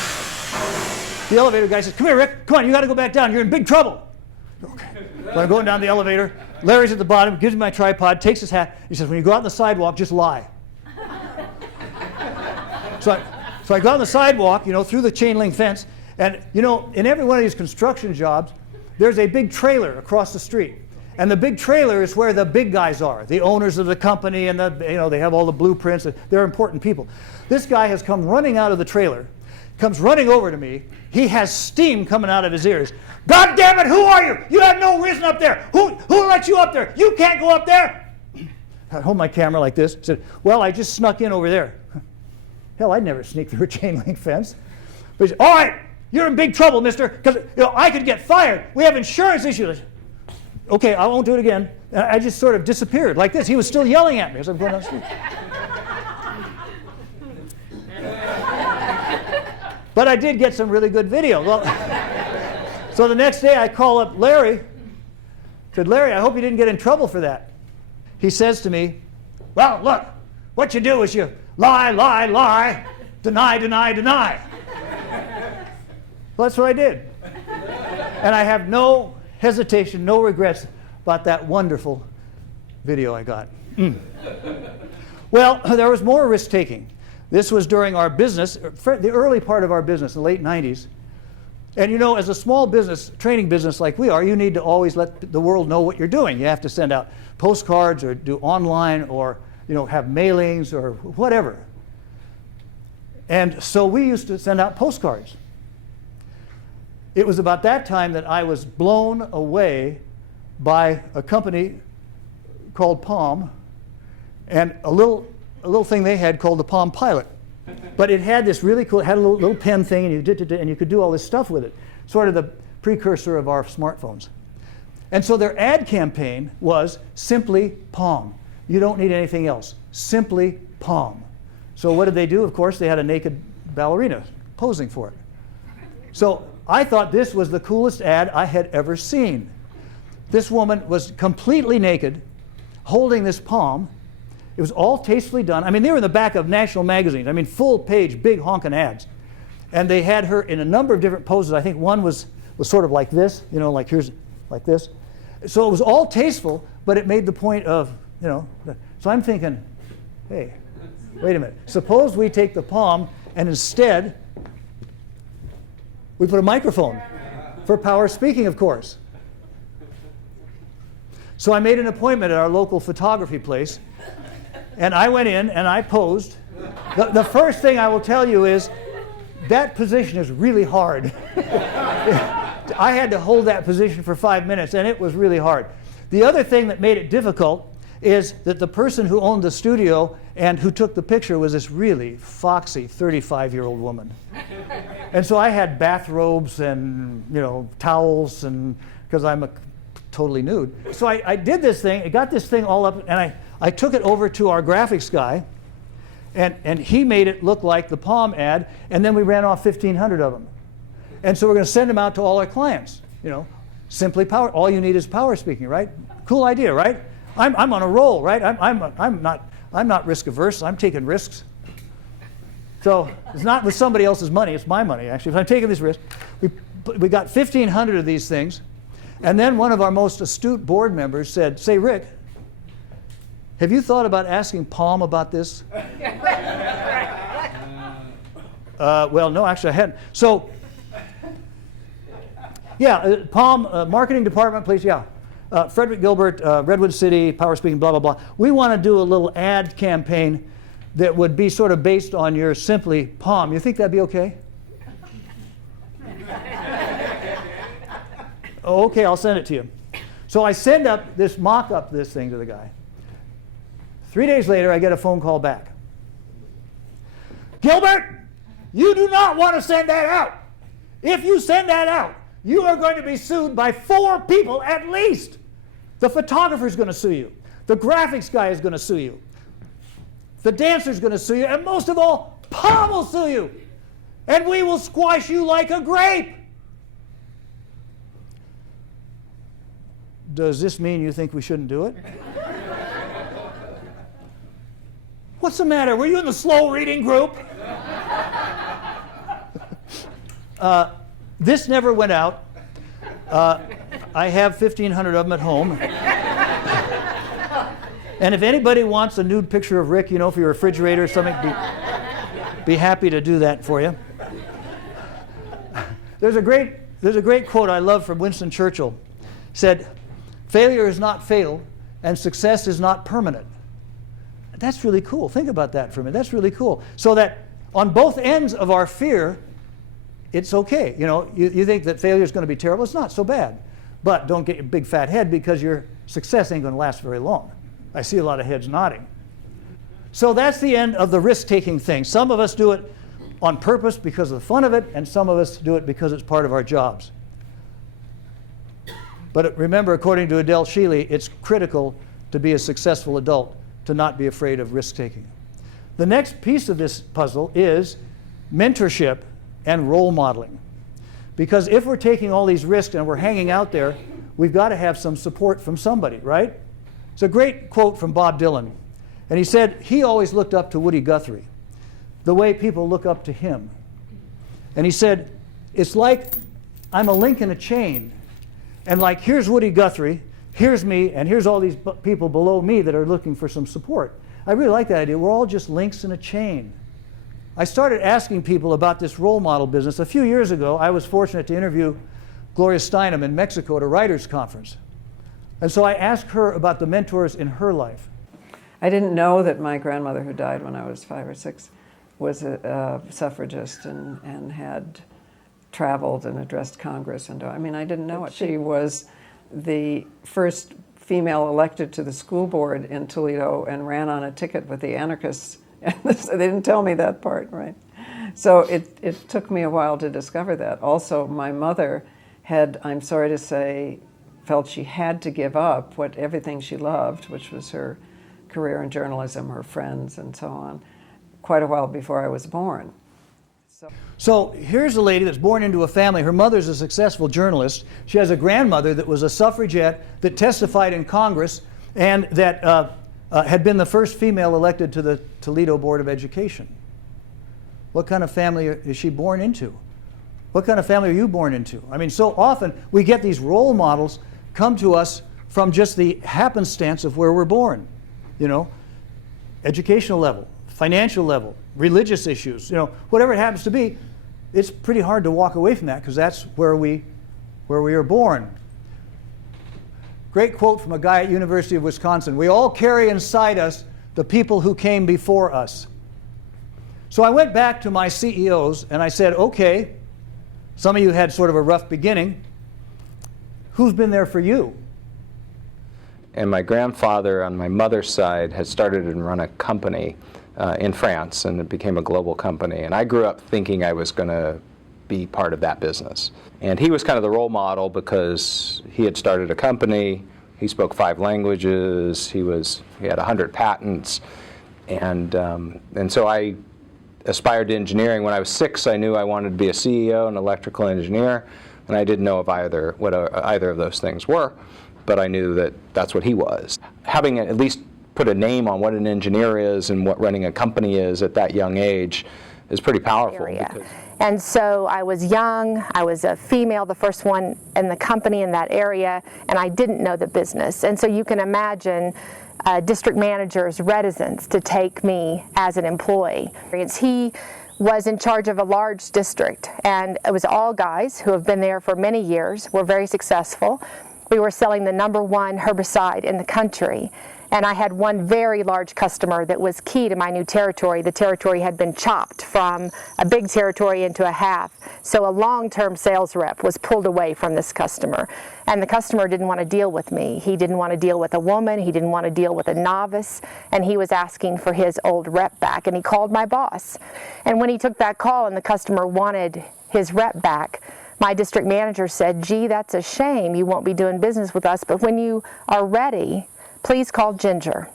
the elevator guy says, "Come here, Rick. Come on, you got to go back down. You're in big trouble." Okay. So I'm going down the elevator. Larry's at the bottom, gives me my tripod, takes his hat. He says, "When you go out on the sidewalk, just lie." So I go on the sidewalk, you know, through the chain link fence, and you know, in every one of these construction jobs, there's a big trailer across the street. And the big trailer is where the big guys are, the owners of the company, and they have all the blueprints. They're important people. This guy has come running out of the trailer, comes running over to me. He has steam coming out of his ears. "God damn it, who are you? You have no reason up there. Who let you up there? You can't go up there." I hold my camera like this. I said, "Well, I just snuck in over there." Hell, I'd never sneak through a chain link fence. But he said, "All right, you're in big trouble, mister, because I could get fired. We have insurance issues." Okay, I won't do it again. And I just sort of disappeared like this. He was still yelling at me as I'm going down the street. But I did get some really good video. Well, so the next day I call up Larry. Said, "Larry, I hope you didn't get in trouble for that." He says to me, "Well, look, what you do is you lie, lie, lie, deny, deny, deny." Well, that's what I did. And I have no hesitation, no regrets. about that wonderful video I got. Well, there was more risk-taking. This was during our business, the early part of our business, the late 90s. And you know, as a small business, training business like we are, you need to always let the world know what you're doing. You have to send out postcards or do online or have mailings or whatever. And so we used to send out postcards. It was about that time that I was blown away by a company called Palm and a little thing they had called the Palm Pilot. But it had this really cool, it had a little pen thing, and you could do all this stuff with it. Sort of the precursor of our smartphones. And so their ad campaign was simply Palm. You don't need anything else. Simply Palm. So what did they do? Of course, they had a naked ballerina posing for it. So I thought this was the coolest ad I had ever seen. This woman was completely naked, holding this palm. It was all tastefully done. I mean, they were in the back of national magazines. I mean, full page, big honking ads. And they had her in a number of different poses. I think one was sort of like this, like here's like this. So it was all tasteful, but it made the point of, so I'm thinking, hey, wait a minute. Suppose we take the palm and instead we put a microphone for power speaking, of course. So I made an appointment at our local photography place. And I went in and I posed. The first thing I will tell you is that position is really hard. I had to hold that position for 5 minutes, and it was really hard. The other thing that made it difficult is that the person who owned the studio and who took the picture was this really foxy 35-year-old woman. And so I had bathrobes and towels, and because I'm totally nude. So I did this thing. I got this thing all up, and I took it over to our graphics guy, and he made it look like the Palm ad, and then we ran off 1,500 of them. And so we're going to send them out to all our clients. Simply power. All you need is power speaking, right? Cool idea, right? I'm on a roll, right? I'm not risk averse. I'm taking risks. So it's not with somebody else's money. It's my money, actually. If I'm taking this risk, we got 1,500 of these things, and then one of our most astute board members said, "Say, Rick, have you thought about asking Palm about this?" Well, no, actually I hadn't. So, yeah, Palm, marketing department, please, yeah. Frederick Gilbert, Redwood City, power speaking, blah, blah, blah. We want to do a little ad campaign that would be sort of based on your simply Palm. You think that'd be okay? Oh, okay, I'll send it to you. So I send up this mock-up this thing to the guy. 3 days later, I get a phone call back. "Gilbert, you do not want to send that out. If you send that out, you are going to be sued by 4 people at least. The photographer is going to sue you. The graphics guy is going to sue you. The dancer is going to sue you. And most of all, Palm will sue you. And we will squash you like a grape." Does this mean you think we shouldn't do it? What's the matter? Were you in the slow reading group? This never went out. I have 1,500 of them at home. And if anybody wants a nude picture of Rick, for your refrigerator or something, be happy to do that for you. There's a great quote I love from Winston Churchill. He said, "Failure is not fatal, and success is not permanent." That's really cool. Think about that for a minute. That's really cool. So that on both ends of our fear, it's okay. You think that failure is going to be terrible. It's not so bad. But don't get your big fat head, because your success ain't going to last very long. I see a lot of heads nodding. So that's the end of the risk-taking thing. Some of us do it on purpose because of the fun of it, and some of us do it because it's part of our jobs. But remember, according to Adele Sheely, it's critical to be a successful adult, to not be afraid of risk-taking. The next piece of this puzzle is mentorship and role modeling. Because if we're taking all these risks and we're hanging out there, we've got to have some support from somebody, right? It's a great quote from Bob Dylan. And he said he always looked up to Woody Guthrie, the way people look up to him. And he said, it's like I'm a link in a chain. And like, here's Woody Guthrie, here's me, and here's all these people below me that are looking for some support. I really like that idea. We're all just links in a chain. I started asking people about this role model business. A few years ago, I was fortunate to interview Gloria Steinem in Mexico at a writers' conference. And so I asked her about the mentors in her life. I didn't know that my grandmother, who died when I was 5 or 6, was a suffragist and had traveled and addressed Congress. And I mean, I didn't know it. She was the first female elected to the school board in Toledo and ran on a ticket with the anarchists. And they didn't tell me that part, right? So it took me a while to discover that. Also, my mother had, I'm sorry to say, felt she had to give up everything she loved, which was her career in journalism, her friends, and so on, quite a while before I was born. So here's a lady that's born into a family. Her mother's a successful journalist. She has a grandmother that was a suffragette that testified in Congress and that had been the first female elected to the Toledo Board of Education. What kind of family is she born into? What kind of family are you born into? I mean, so often we get these role models come to us from just the happenstance of where we're born. You know, educational level, financial level, religious issues, you know, whatever it happens to be, it's pretty hard to walk away from that because that's where we are born. Great quote from a guy at University of Wisconsin. We all carry inside us the people who came before us. So I went back to my CEOs and I said, okay, some of you had sort of a rough beginning. Who's been there for you? And my grandfather on my mother's side had started and run a company in France, and it became a global company. And I grew up thinking I was going to be part of that business. And he was kind of the role model because he had started a company, he spoke 5 languages, he had 100 patents, and so I aspired to engineering. When I was 6, I knew I wanted to be a CEO, an electrical engineer, and I didn't know what either of those things were, but I knew that that's what he was. Having at least put a name on what an engineer is and what running a company is at that young age is pretty powerful. And so I was young, I was a female, the first one in the company in that area, and I didn't know the business. And so you can imagine district manager's reticence to take me as an employee. He was in charge of a large district, and it was all guys who have been there for many years, were very successful. We were selling the #1 herbicide in the country. And I had one very large customer that was key to my new territory. The territory had been chopped from a big territory into a half. So a long-term sales rep was pulled away from this customer. And the customer didn't want to deal with me. He didn't want to deal with a woman. He didn't want to deal with a novice. And he was asking for his old rep back. And he called my boss. And when he took that call and the customer wanted his rep back, my district manager said, gee, that's a shame. You won't be doing business with us. But when you are ready, please call Ginger.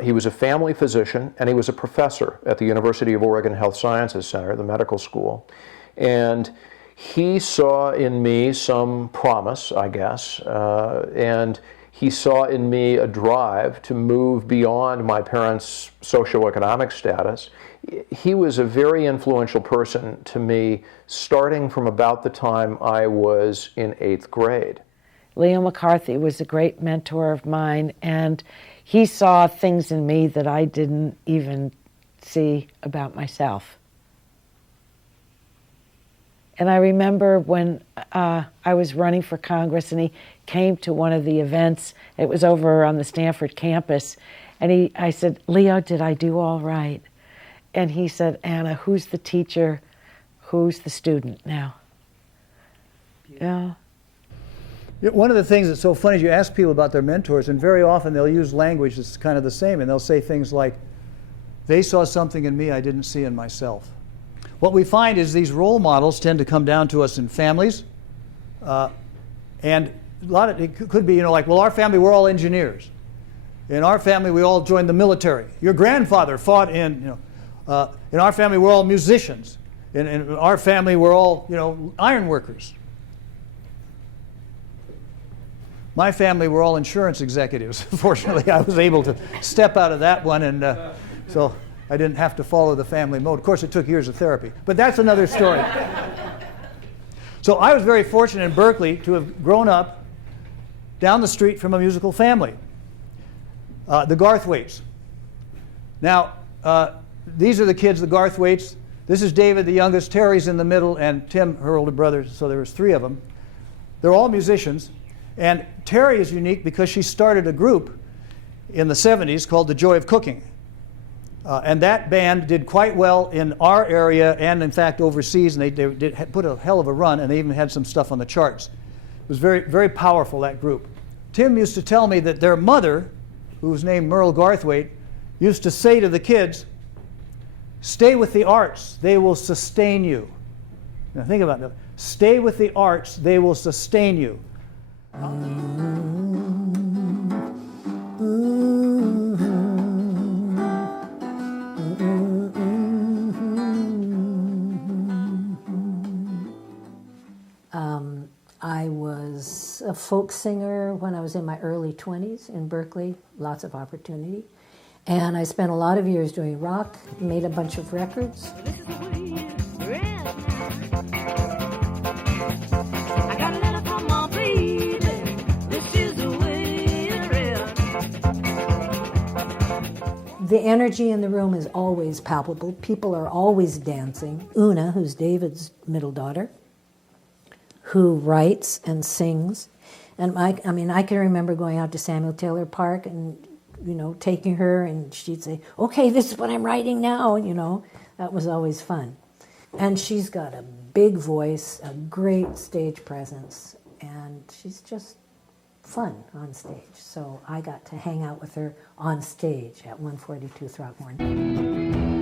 He was a family physician, and he was a professor at the University of Oregon Health Sciences Center, the medical school. And he saw in me some promise, I guess, and he saw in me a drive to move beyond my parents' socioeconomic status. He was a very influential person to me, starting from about the time I was in 8th grade. Leo McCarthy was a great mentor of mine, and he saw things in me that I didn't even see about myself. And I remember when I was running for Congress and he came to one of the events, it was over on the Stanford campus, and I said, Leo, did I do all right? And he said, Anna, who's the teacher? Who's the student now? Yeah. One of the things that's so funny is you ask people about their mentors, and very often they'll use language that's kind of the same, and they'll say things like, they saw something in me I didn't see in myself. What we find is these role models tend to come down to us in families, and a lot of it could be, like, well, our family, we're all engineers. In our family, we all joined the military. Your grandfather fought in our family, we're all musicians. In our family, we're all, iron workers. My family were all insurance executives. Fortunately, I was able to step out of that one, and so I didn't have to follow the family mode. Of course, it took years of therapy, but that's another story. So I was very fortunate in Berkeley to have grown up down the street from a musical family, the Garthwaites. Now, these are the kids, the Garthwaites. This is David, the youngest. Terry's in the middle, and Tim, her older brother. So there was 3 of them. They're all musicians. And Terry is unique because she started a group in the 70s called The Joy of Cooking. And that band did quite well in our area and, in fact, overseas. And they put a hell of a run, and they even had some stuff on the charts. It was very, very powerful, that group. Tim used to tell me that their mother, who was named Merle Garthwaite, used to say to the kids, "Stay with the arts, they will sustain you." Now think about that. Stay with the arts, they will sustain you. I was a folk singer when I was in my early 20s in Berkeley, lots of opportunity. And I spent a lot of years doing rock, made a bunch of records. The energy in the room is always palpable. People are always dancing. Una, who's David's middle daughter, who writes and sings. And I can remember going out to Samuel Taylor Park and, taking her, and she'd say, "Okay, this is what I'm writing now." That was always fun. And she's got a big voice, a great stage presence, and she's just fun on stage. So I got to hang out with her on stage at 142 Throckmorton.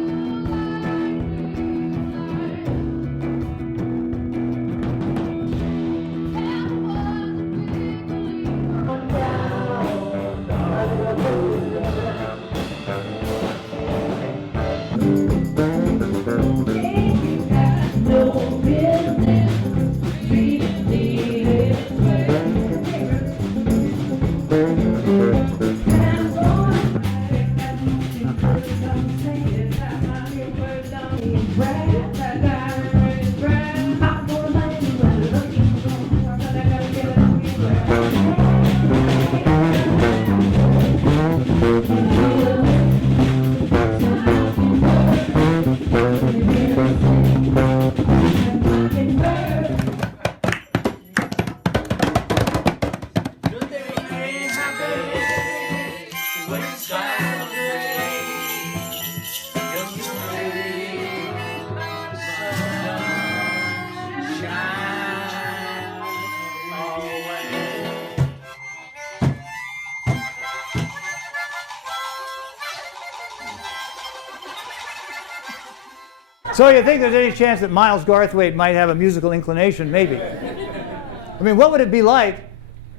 So you think there's any chance that Miles Garthwaite might have a musical inclination? Maybe. I mean, what would it be like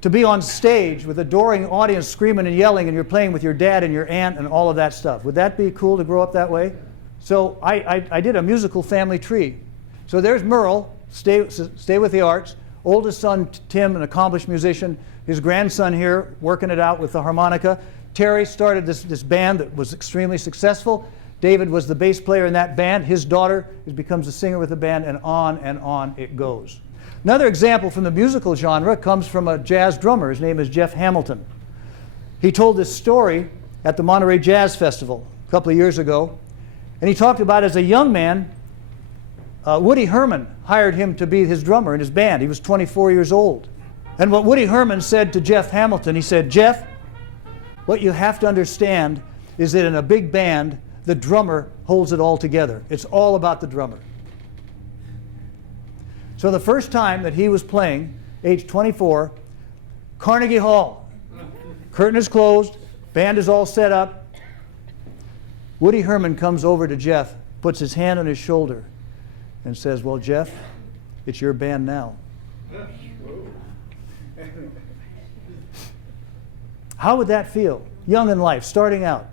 to be on stage with a adoring audience screaming and yelling, and you're playing with your dad and your aunt and all of that stuff? Would that be cool to grow up that way? So I did a musical family tree. So there's Merle, stay with the arts. Oldest son, Tim, an accomplished musician. His grandson here, working it out with the harmonica. Terry started this band that was extremely successful. David was the bass player in that band. His daughter becomes a singer with the band, and on it goes. Another example from the musical genre comes from a jazz drummer. His name is Jeff Hamilton. He told this story at the Monterey Jazz Festival a couple of years ago, and he talked about, as a young man, Woody Herman hired him to be his drummer in his band. He was 24 years old. And what Woody Herman said to Jeff Hamilton, he said, "Jeff, what you have to understand is that in a big band, the drummer holds it all together. It's all about the drummer." So the first time that he was playing, age 24, Carnegie Hall, curtain is closed, band is all set up. Woody Herman comes over to Jeff, puts his hand on his shoulder, and says, "Well, Jeff, it's your band now." How would that feel? Young in life, starting out.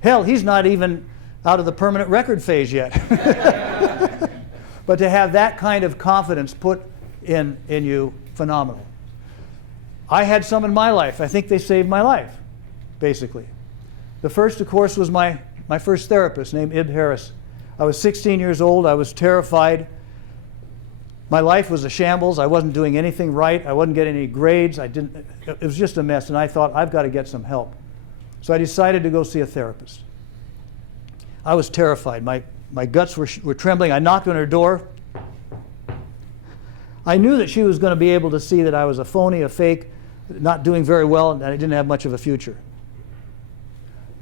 Hell, he's not even out of the permanent record phase yet. But to have that kind of confidence put in you, phenomenal. I had some in my life. I think they saved my life, basically. The first, of course, was my first therapist named Ib Harris. I was 16 years old. I was terrified. My life was a shambles. I wasn't doing anything right. I wasn't getting any grades. It was just a mess, and I thought, I've got to get some help. So I decided to go see a therapist. I was terrified. My guts were trembling. I knocked on her door. I knew that she was going to be able to see that I was a phony, a fake, not doing very well, and I didn't have much of a future.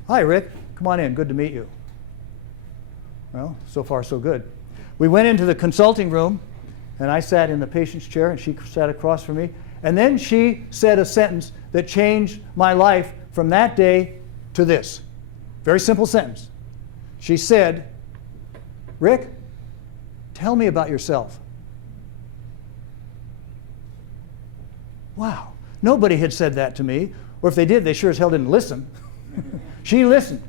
Hi, Rick. Come on in. Good to meet you. Well, so far so good. We went into the consulting room, and I sat in the patient's chair, and she sat across from me. And then she said a sentence that changed my life from that day to this. Very simple sentence. She said, Rick, tell me about yourself. Wow. Nobody had said that to me. Or if they did, they sure as hell didn't listen. She listened.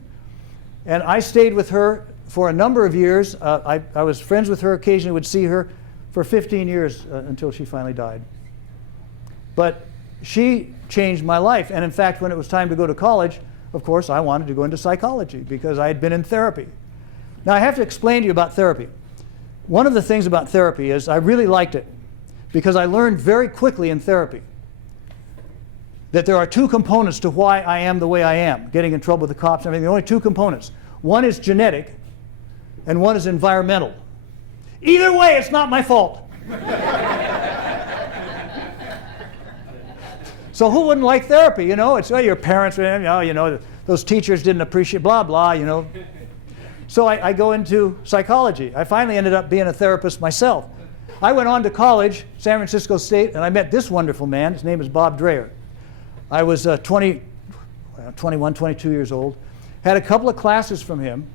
And I stayed with her for a number of years. I was friends with her, occasionally would see her for 15 years until she finally died. But she changed my life. And in fact, when it was time to go to college, of course, I wanted to go into psychology because I had been in therapy. Now, I have to explain to you about therapy. One of the things about therapy is I really liked it because I learned very quickly in therapy that there are two components to why I am the way I am, getting in trouble with the cops and everything. There are only two components. One is genetic, and one is environmental. Either way, it's not my fault. So who wouldn't like therapy? You know, it's your parents, those teachers didn't appreciate, blah, blah, you know. So I go into psychology. I finally ended up being a therapist myself. I went on to college, San Francisco State, and I met this wonderful man. His name is Bob Dreyer. I was 21, 22 years old. Had a couple of classes from him.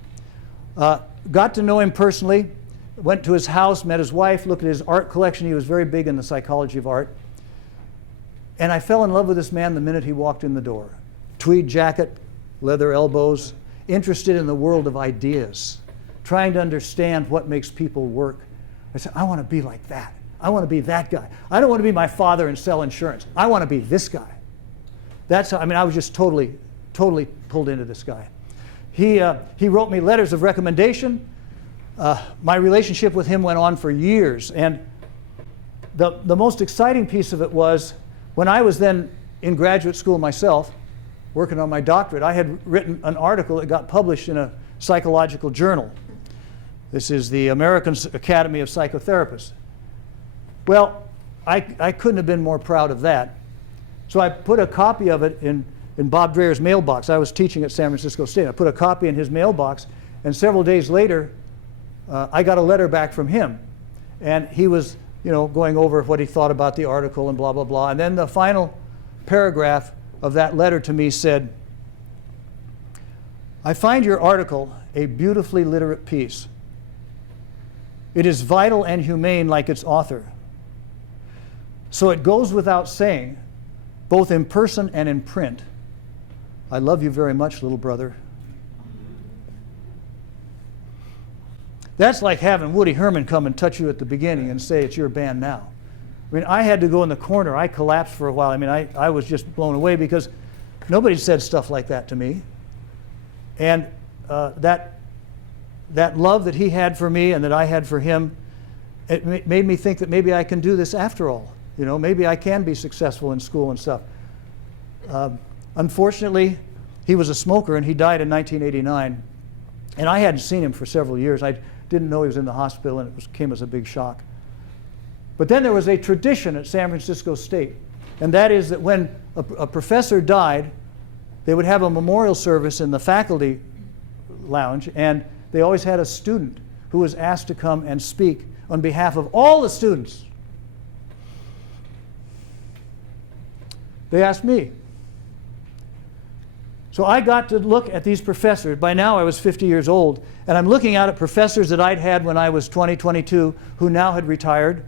Got to know him personally. Went to his house, met his wife, looked at his art collection. He was very big in the psychology of art. And I fell in love with this man the minute he walked in the door. Tweed jacket, leather elbows, interested in the world of ideas, trying to understand what makes people work. I said, I want to be like that. I want to be that guy. I don't want to be my father and sell insurance. I want to be this guy. That's how, I was just totally pulled into this guy. He wrote me letters of recommendation. My relationship with him went on for years. And the most exciting piece of it was when I was then in graduate school myself, working on my doctorate, I had written an article that got published in a psychological journal. This is the American Academy of Psychotherapists. Well, I couldn't have been more proud of that. So I put a copy of it in Bob Dreyer's mailbox. I was teaching at San Francisco State. I put a copy in his mailbox, and several days later, I got a letter back from him. And he was, going over what he thought about the article and blah, blah, blah. And then the final paragraph of that letter to me said, I find your article a beautifully literate piece. It is vital and humane like its author. So it goes without saying, both in person and in print, I love you very much, little brother. That's like having Woody Herman come and touch you at the beginning and say it's your band now. I had to go in the corner. I collapsed for a while. I was just blown away because nobody said stuff like that to me. And that love that he had for me and that I had for him, it made me think that maybe I can do this after all. Maybe I can be successful in school and stuff. Unfortunately, he was a smoker and he died in 1989. And I hadn't seen him for several years. I didn't know he was in the hospital, and it came as a big shock. But then there was a tradition at San Francisco State, and that is that when a professor died, they would have a memorial service in the faculty lounge, and they always had a student who was asked to come and speak on behalf of all the students. They asked me. So I got to look at these professors. By now I was 50 years old, and I'm looking out at professors that I'd had when I was 20, 22, who now had retired,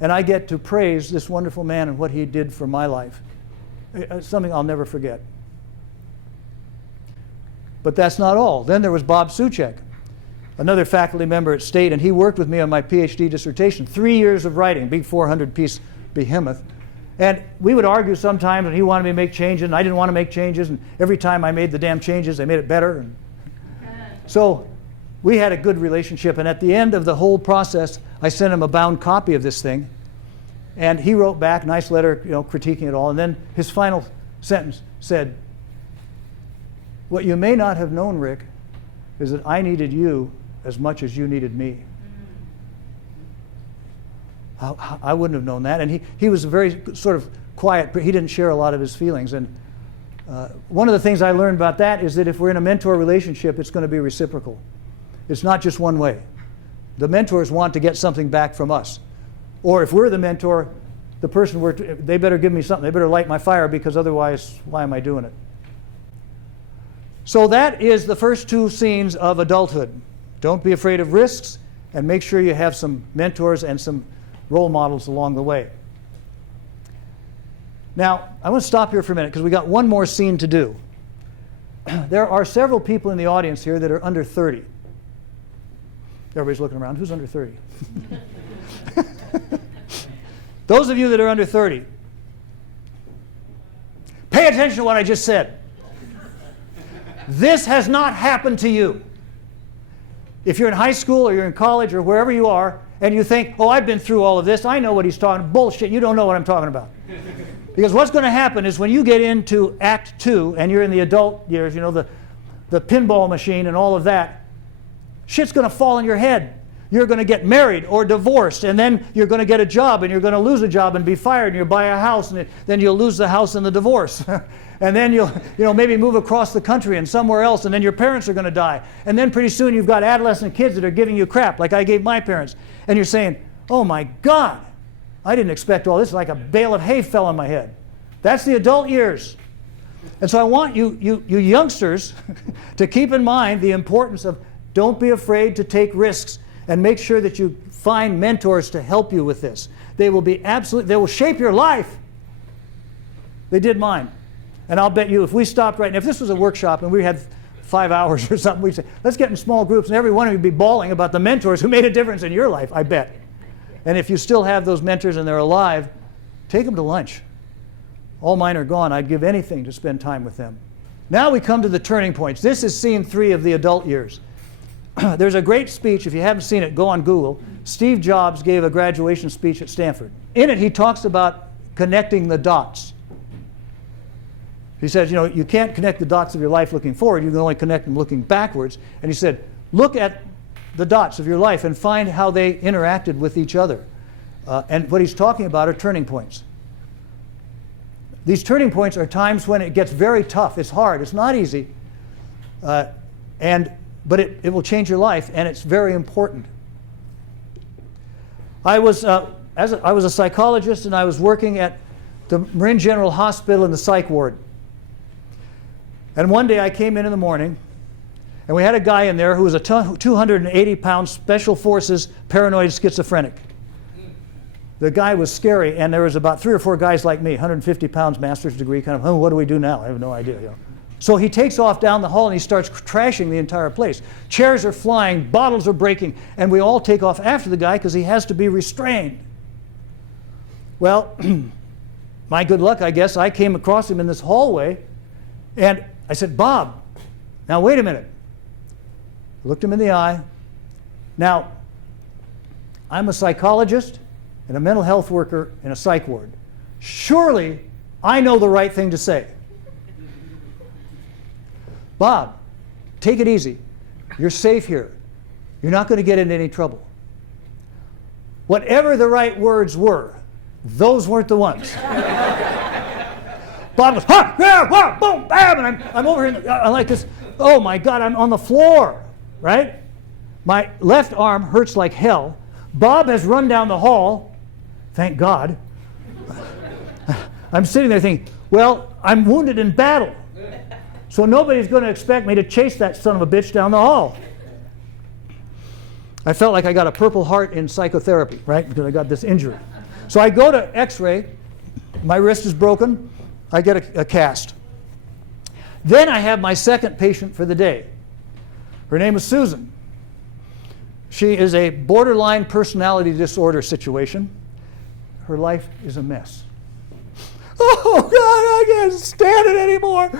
and I get to praise this wonderful man and what he did for my life. Something I'll never forget. But that's not all. Then there was Bob Suchek, another faculty member at State, and he worked with me on my PhD dissertation. 3 years of writing, big 400-piece behemoth. And we would argue sometimes, and he wanted me to make changes, and I didn't want to make changes, and every time I made the damn changes, they made it better. And so we had a good relationship, and at the end of the whole process, I sent him a bound copy of this thing, and he wrote back, nice letter, critiquing it all. And then his final sentence said, "What you may not have known, Rick, is that I needed you as much as you needed me." I wouldn't have known that. And he was very sort of quiet, but he didn't share a lot of his feelings. And one of the things I learned about that is that if we're in a mentor relationship, it's going to be reciprocal. It's not just one way. The mentors want to get something back from us. Or if we're the mentor, the person they better give me something. They better light my fire, because otherwise, why am I doing it? So that is the first two scenes of adulthood. Don't be afraid of risks, and make sure you have some mentors and some role models along the way. Now, I want to stop here for a minute because we got one more scene to do. There are several people in the audience here that are under 30. Everybody's looking around. Who's under 30? Those of you that are under 30, pay attention to what I just said. This has not happened to you. If you're in high school or you're in college or wherever you are, and you think, oh, I've been through all of this, I know what he's talking about. Bullshit, you don't know what I'm talking about. Because what's going to happen is when you get into Act 2 and you're in the adult years, the pinball machine and all of that, shit's going to fall on your head. You're going to get married or divorced, and then you're going to get a job, and you're going to lose a job and be fired, and you'll buy a house, and then you'll lose the house and the divorce. And then you'll maybe move across the country and somewhere else, and then your parents are going to die. And then pretty soon you've got adolescent kids that are giving you crap, like I gave my parents. And you're saying, oh my God, I didn't expect all this. Like a bale of hay fell on my head. That's the adult years. And so I want you youngsters to keep in mind the importance of don't be afraid to take risks, and make sure that you find mentors to help you with this. They will shape your life. They did mine. And I'll bet you if we stopped right now, if this was a workshop and we had 5 hours or something, we'd say, let's get in small groups, and every one of you would be bawling about the mentors who made a difference in your life, I bet. And if you still have those mentors and they're alive, take them to lunch. All mine are gone. I'd give anything to spend time with them. Now we come to the turning points. This is scene 3 of the adult years. There's a great speech. If you haven't seen it, go on Google. Steve Jobs gave a graduation speech at Stanford. In it, he talks about connecting the dots. He says, you can't connect the dots of your life looking forward. You can only connect them looking backwards. And he said, look at the dots of your life and find how they interacted with each other. And what he's talking about are turning points. These turning points are times when it gets very tough. It's hard. It's not easy. But it will change your life, and it's very important. I was a psychologist, and I was working at the Marin General Hospital in the psych ward. And one day I came in the morning, and we had a guy in there who was a 280-pound Special Forces paranoid schizophrenic. The guy was scary, and there was about 3 or 4 guys like me, 150 pounds, master's degree, kind of, oh, what do we do now? I have no idea. So he takes off down the hall and he starts trashing the entire place. Chairs are flying, bottles are breaking, and we all take off after the guy because he has to be restrained. Well, my good luck, I guess, I came across him in this hallway, and I said, Bob, now wait a minute. I looked him in the eye. Now, I'm a psychologist and a mental health worker in a psych ward. Surely I know the right thing to say. Bob, take it easy. You're safe here. You're not going to get into any trouble. Whatever the right words were, those weren't the ones. Bob goes, ha, yeah, wah, boom, bam, and I'm over here, I'm like this, oh my God, I'm on the floor, right? My left arm hurts like hell. Bob has run down the hall, thank God. I'm sitting there thinking, well, I'm wounded in battle. So nobody's going to expect me to chase that son of a bitch down the hall. I felt like I got a Purple Heart in psychotherapy, right? Because I got this injury. So I go to X-ray. My wrist is broken. I get a cast. Then I have my second patient for the day. Her name is Susan. She is a borderline personality disorder situation. Her life is a mess. Oh, God, I can't stand it anymore.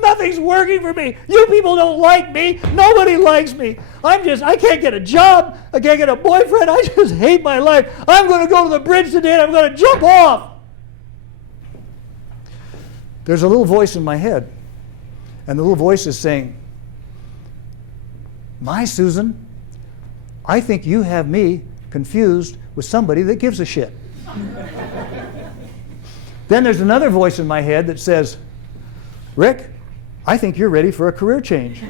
Nothing's working for me. You people don't like me. Nobody likes me. I can't get a job. I can't get a boyfriend. I just hate my life. I'm going to go to the bridge today and I'm going to jump off. There's a little voice in my head, and the little voice is saying, my Susan, I think you have me confused with somebody that gives a shit. Then there's another voice in my head that says, Rick, I think you're ready for a career change.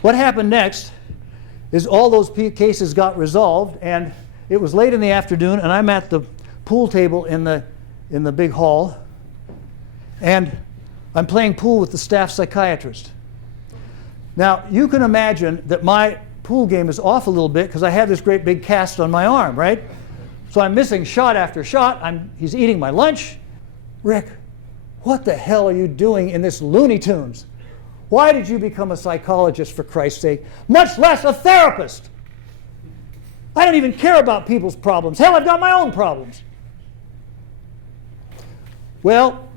What happened next is all those cases got resolved, and it was late in the afternoon, and I'm at the pool table in the big hall, and I'm playing pool with the staff psychiatrist. Now, you can imagine that my pool game is off a little bit because I have this great big cast on my arm, right? So I'm missing shot after shot. He's eating my lunch. Rick, what the hell are you doing in this Looney Tunes? Why did you become a psychologist, for Christ's sake, much less a therapist? I don't even care about people's problems. Hell, I've got my own problems. Well,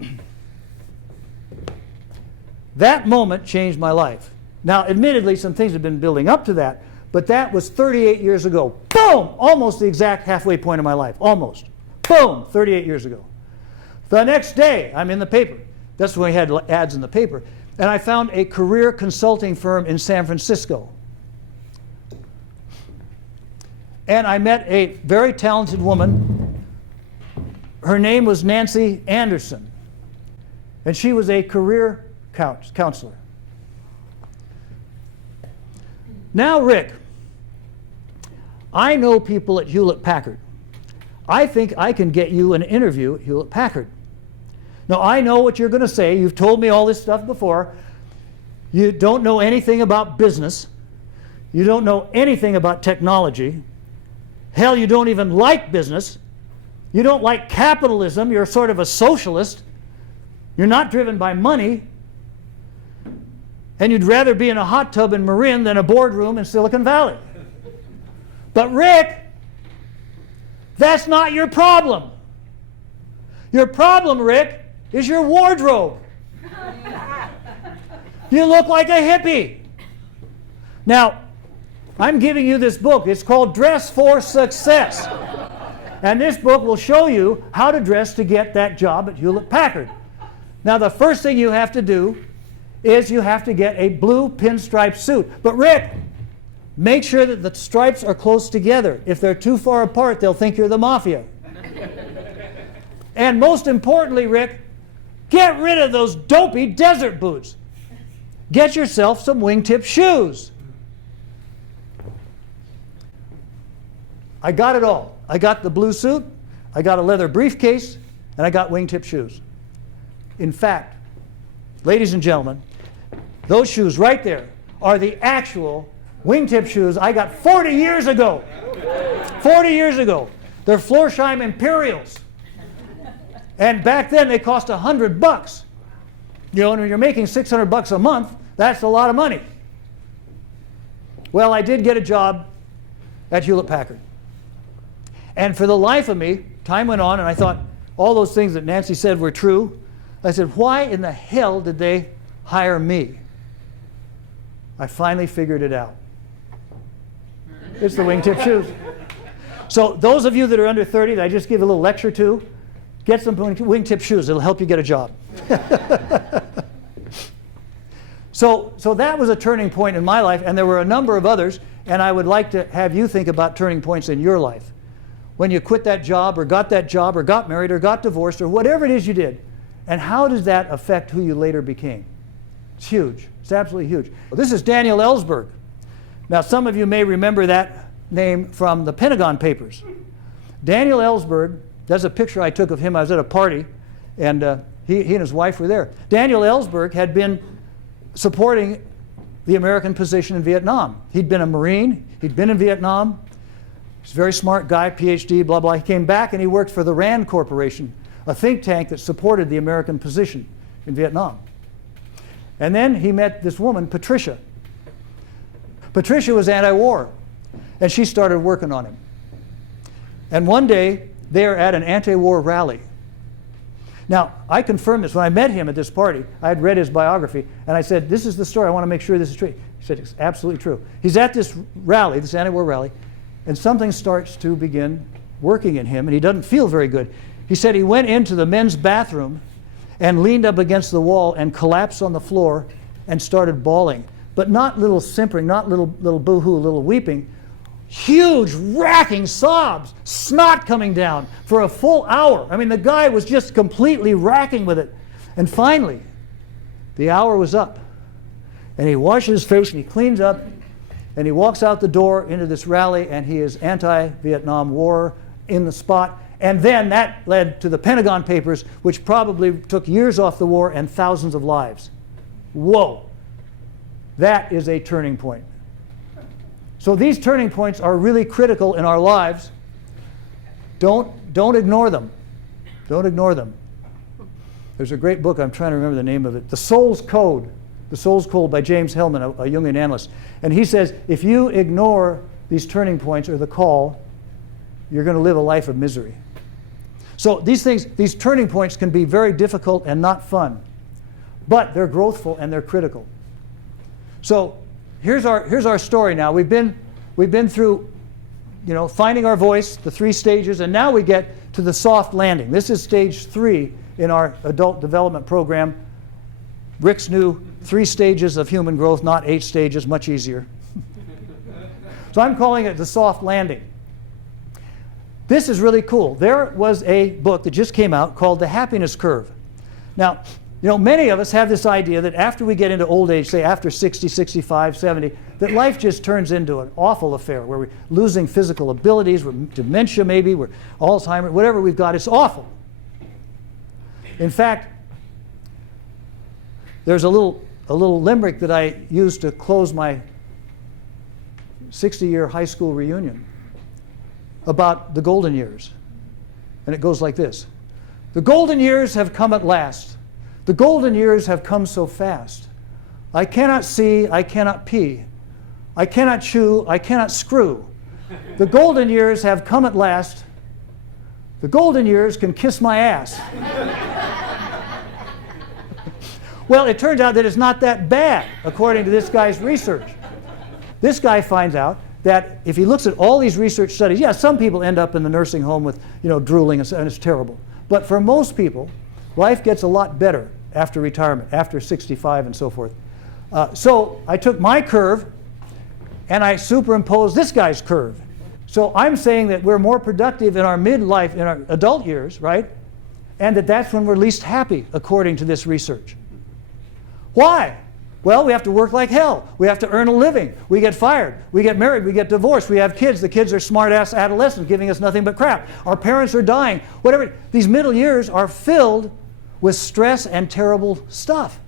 that moment changed my life. Now, admittedly, some things have been building up to that, but that was 38 years ago. Boom! Almost the exact halfway point of my life. Almost. Boom! 38 years ago. The next day, I'm in the paper. That's when we had ads in the paper. And I found a career consulting firm in San Francisco. And I met a very talented woman. Her name was Nancy Anderson. And she was a career counselor. Now, Rick, I know people at Hewlett-Packard. I think I can get you an interview at Hewlett-Packard. Now, I know what you're going to say. You've told me all this stuff before. You don't know anything about business. You don't know anything about technology. Hell, you don't even like business. You don't like capitalism. You're sort of a socialist. You're not driven by money. And you'd rather be in a hot tub in Marin than a boardroom in Silicon Valley. But Rick, that's not your problem. Your problem, Rick, is your wardrobe. You look like a hippie. Now, I'm giving you this book. It's called Dress for Success. And this book will show you how to dress to get that job at Hewlett-Packard. Now, the first thing you have to do is you have to get a blue pinstripe suit. But Rick, make sure that the stripes are close together. If they're too far apart, they'll think you're the mafia. And most importantly, Rick, get rid of those dopey desert boots. Get yourself some wingtip shoes. I got it all. I got the blue suit, I got a leather briefcase, and I got wingtip shoes. In fact, ladies and gentlemen, those shoes right there are the actual wingtip shoes I got 40 years ago. 40 years ago. They're Florsheim Imperials. And back then they cost $100. You know, and when you're making $600 a month, that's a lot of money. Well, I did get a job at Hewlett-Packard. And for the life of me, time went on and I thought all those things that Nancy said were true. I said, why in the hell did they hire me? I finally figured it out. It's the wingtip shoes. So those of you that are under 30 that I just give a little lecture to, get some wingtip shoes. It'll help you get a job. So that was a turning point in my life, and there were a number of others, and I would like to have you think about turning points in your life. When you quit that job or got married or got divorced or whatever it is you did, and how does that affect who you later became? It's huge. It's absolutely huge. This is Daniel Ellsberg. Now, some of you may remember that name from the Pentagon Papers. Daniel Ellsberg, there's a picture I took of him. I was at a party, and he and his wife were there. Daniel Ellsberg had been supporting the American position in Vietnam. He'd been a Marine. He'd been in Vietnam. He's a very smart guy, PhD, blah, blah. He came back and he worked for the RAND Corporation, a think tank that supported the American position in Vietnam. And then he met this woman, Patricia. Patricia was anti-war, and she started working on him. And one day, they are at an anti-war rally. Now, I confirmed this. When I met him at this party, I had read his biography, and I said, this is the story. I want to make sure this is true. He said, it's absolutely true. He's at this rally, this anti-war rally, and something starts to begin working in him, and he doesn't feel very good. He said he went into the men's bathroom and leaned up against the wall and collapsed on the floor and started bawling. But not little simpering, not little boo-hoo, little weeping. Huge, racking sobs, snot coming down for a full hour. I mean, the guy was just completely racking with it. And finally, the hour was up. And he washes his face and he cleans up and he walks out the door into this rally, and he is anti-Vietnam War in the spot. And then that led to the Pentagon Papers, which probably took years off the war and thousands of lives. Whoa. That is a turning point. So these turning points are really critical in our lives. Don't ignore them. Don't ignore them. There's a great book, I'm trying to remember the name of it, The Soul's Code. The Soul's Code by James Hillman, a Jungian analyst. And he says, if you ignore these turning points or the call, you're going to live a life of misery. So these things, these turning points can be very difficult and not fun. But they're growthful and they're critical. So here's our story now. We've been through, finding our voice, the 3 stages, and now we get to the soft landing. This is stage 3 in our adult development program. Rick's new 3 stages of human growth, not 8 stages, much easier. So I'm calling it the soft landing. This is really cool. There was a book that just came out called The Happiness Curve. Now, many of us have this idea that after we get into old age, say after 60, 65, 70, that life just turns into an awful affair where we're losing physical abilities, we're dementia maybe, we're Alzheimer's, whatever we've got, it's awful. In fact, there's a little limerick that I used to close my 60-year high school reunion about the golden years. And it goes like this. The golden years have come at last. The golden years have come so fast. I cannot see, I cannot pee. I cannot chew, I cannot screw. The golden years have come at last. The golden years can kiss my ass. Well, it turns out that it's not that bad, according to this guy's research. This guy finds out that if he looks at all these research studies, yeah, some people end up in the nursing home with, drooling, and it's terrible. But for most people, life gets a lot better after retirement, after 65 and so forth. So I took my curve and I superimposed this guy's curve. So I'm saying that we're more productive in our midlife, in our adult years, right? And that's when we're least happy, according to this research. Why? Well, we have to work like hell. We have to earn a living. We get fired. We get married. We get divorced. We have kids. The kids are smart-ass adolescents giving us nothing but crap. Our parents are dying. Whatever. These middle years are filled with stress and terrible stuff.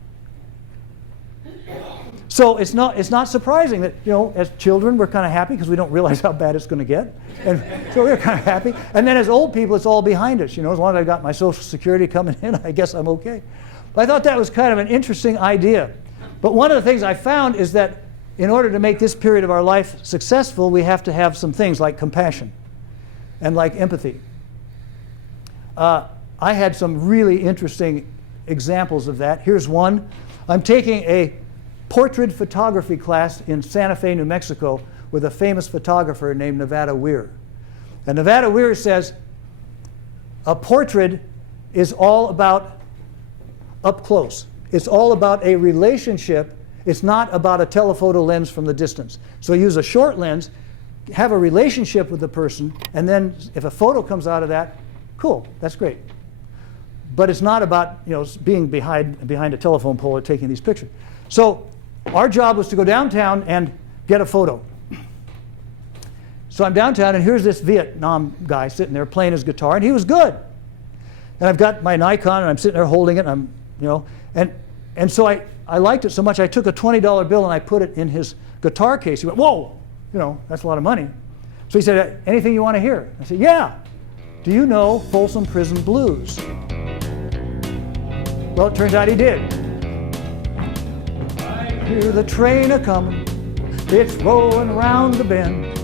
So it's not surprising that, as children we're kind of happy because we don't realize how bad it's going to get. And so we're kind of happy. And then as old people, it's all behind us. As long as I've got my Social Security coming in, I guess I'm okay. But I thought that was kind of an interesting idea. But one of the things I found is that in order to make this period of our life successful, we have to have some things like compassion and like empathy. I had some really interesting examples of that. Here's one. I'm taking a portrait photography class in Santa Fe, New Mexico, with a famous photographer named Nevada Weir. And Nevada Weir says, a portrait is all about up close. It's all about a relationship. It's not about a telephoto lens from the distance. So use a short lens, have a relationship with the person, and then if a photo comes out of that, cool, that's great. But it's not about being behind a telephone pole or taking these pictures. So our job was to go downtown and get a photo. So I'm downtown, and here's this Vietnam guy sitting there playing his guitar, and he was good. And I've got my Nikon, and I'm sitting there holding it, and and so I liked it so much, I took a $20 bill and I put it in his guitar case. He went, whoa, that's a lot of money. So he said, anything you want to hear? I said, yeah. Do you know Folsom Prison Blues? Well, it turns out he did. I hear the train a-comin', it's rolling around the bend.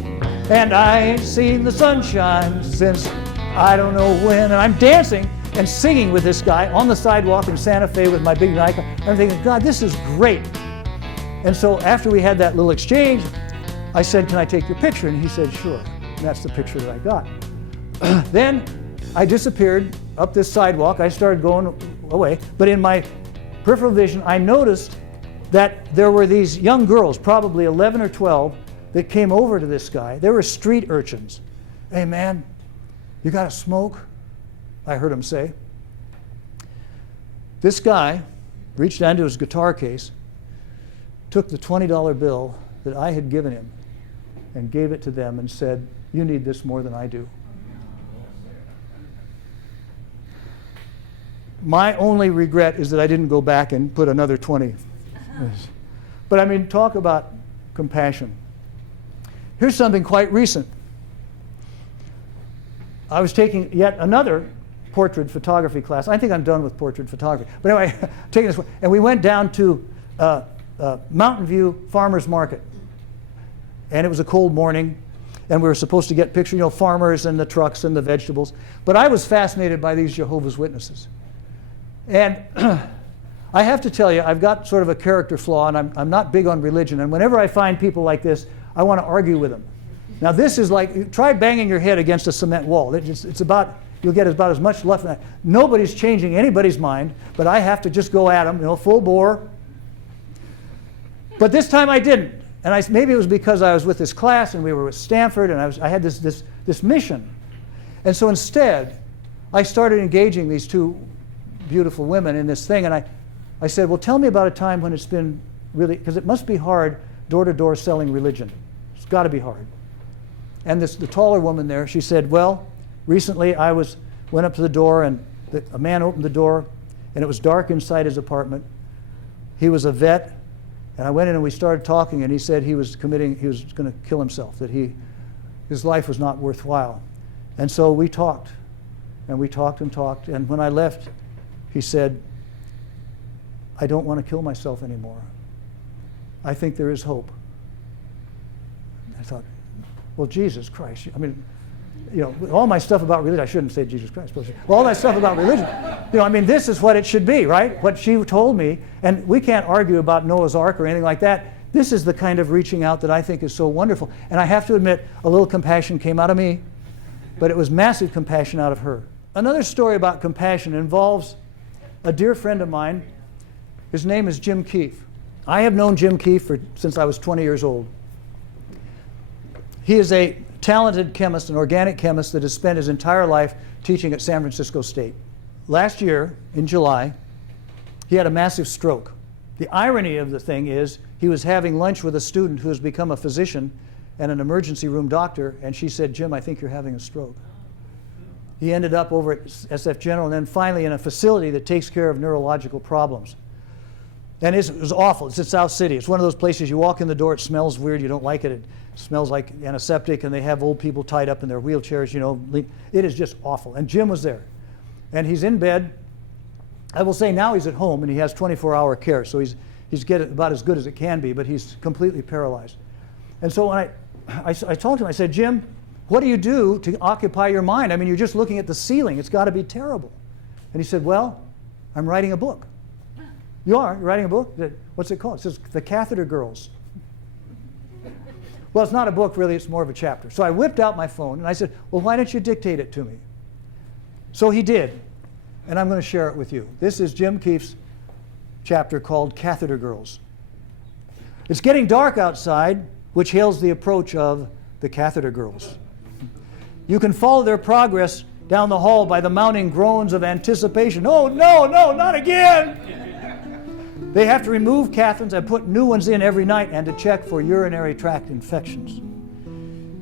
And I ain't seen the sunshine since I don't know when. And I'm dancing and singing with this guy on the sidewalk in Santa Fe with my big Nikon. I'm thinking, God, this is great. And so after we had that little exchange, I said, can I take your picture? And he said, sure. And that's the picture that I got. Then I disappeared up this sidewalk. I started going away. But in my peripheral vision, I noticed that there were these young girls, probably 11 or 12, that came over to this guy. They were street urchins. Hey, man, you got a smoke? I heard him say. This guy reached down to his guitar case, took the $20 bill that I had given him and gave it to them and said, you need this more than I do. My only regret is that I didn't go back and put another 20. But I mean, talk about compassion. Here's something quite recent. I was taking yet another portrait photography class. I think I'm done with portrait photography. But anyway, taking this one, and we went down to Mountain View Farmers Market. And it was a cold morning, and we were supposed to get pictures, you know, farmers and the trucks and the vegetables. But I was fascinated by these Jehovah's Witnesses. And I have to tell you, I've got sort of a character flaw, and I'm not big on religion. And whenever I find people like this, I want to argue with them. Now this is like, try banging your head against a cement wall. It's about, you'll get about as much left. Nobody's changing anybody's mind, but I have to just go at them, you know, full bore. But this time I didn't. And maybe it was because I was with this class and we were with Stanford, and I had this mission. And so instead, I started engaging these two beautiful women in this thing, and I said, well, tell me about a time when it's been really, because it must be hard door-to-door selling religion. It's got to be hard. And the taller woman there, she said, well, recently I went up to the door, and a man opened the door, and it was dark inside his apartment. He was a vet, and I went in and we started talking, and he said he was going to kill himself, that his life was not worthwhile. And so we talked, and we talked and talked, and when I left, he said, I don't want to kill myself anymore. I think there is hope. I thought, well, Jesus Christ. I mean, you know, all my stuff about religion, I shouldn't say Jesus Christ, but all that stuff about religion, you know, I mean, this is what it should be, right? What she told me, and we can't argue about Noah's Ark or anything like that. This is the kind of reaching out that I think is so wonderful. And I have to admit, a little compassion came out of me, but it was massive compassion out of her. Another story about compassion involves a dear friend of mine. His name is Jim Keefe. I have known Jim Keefe since I was 20 years old. He is a talented chemist, an organic chemist that has spent his entire life teaching at San Francisco State. Last year, in July, he had a massive stroke. The irony of the thing is, he was having lunch with a student who has become a physician and an emergency room doctor, and she said, Jim, I think you're having a stroke. He ended up over at SF General, and then finally in a facility that takes care of neurological problems. And it was awful. It's in South City. It's one of those places you walk in the door, it smells weird, you don't like it. It smells like antiseptic, and they have old people tied up in their wheelchairs, you know. It is just awful. And Jim was there. And he's in bed. I will say now he's at home, and he has 24-hour care, so he's getting about as good as it can be, but he's completely paralyzed. And so when I talked to him, I said, Jim, what do you do to occupy your mind? I mean, you're just looking at the ceiling. It's got to be terrible. And he said, well, I'm writing a book. You are? You're writing a book? What's it called? It says The Catheter Girls. Well, it's not a book, really. It's more of a chapter. So I whipped out my phone, and I said, well, why don't you dictate it to me? So he did, and I'm going to share it with you. This is Jim Keefe's chapter called Catheter Girls. It's getting dark outside, which hails the approach of the Catheter Girls. You can follow their progress down the hall by the mounting groans of anticipation. Oh, no, not again! They have to remove catheters and put new ones in every night and to check for urinary tract infections.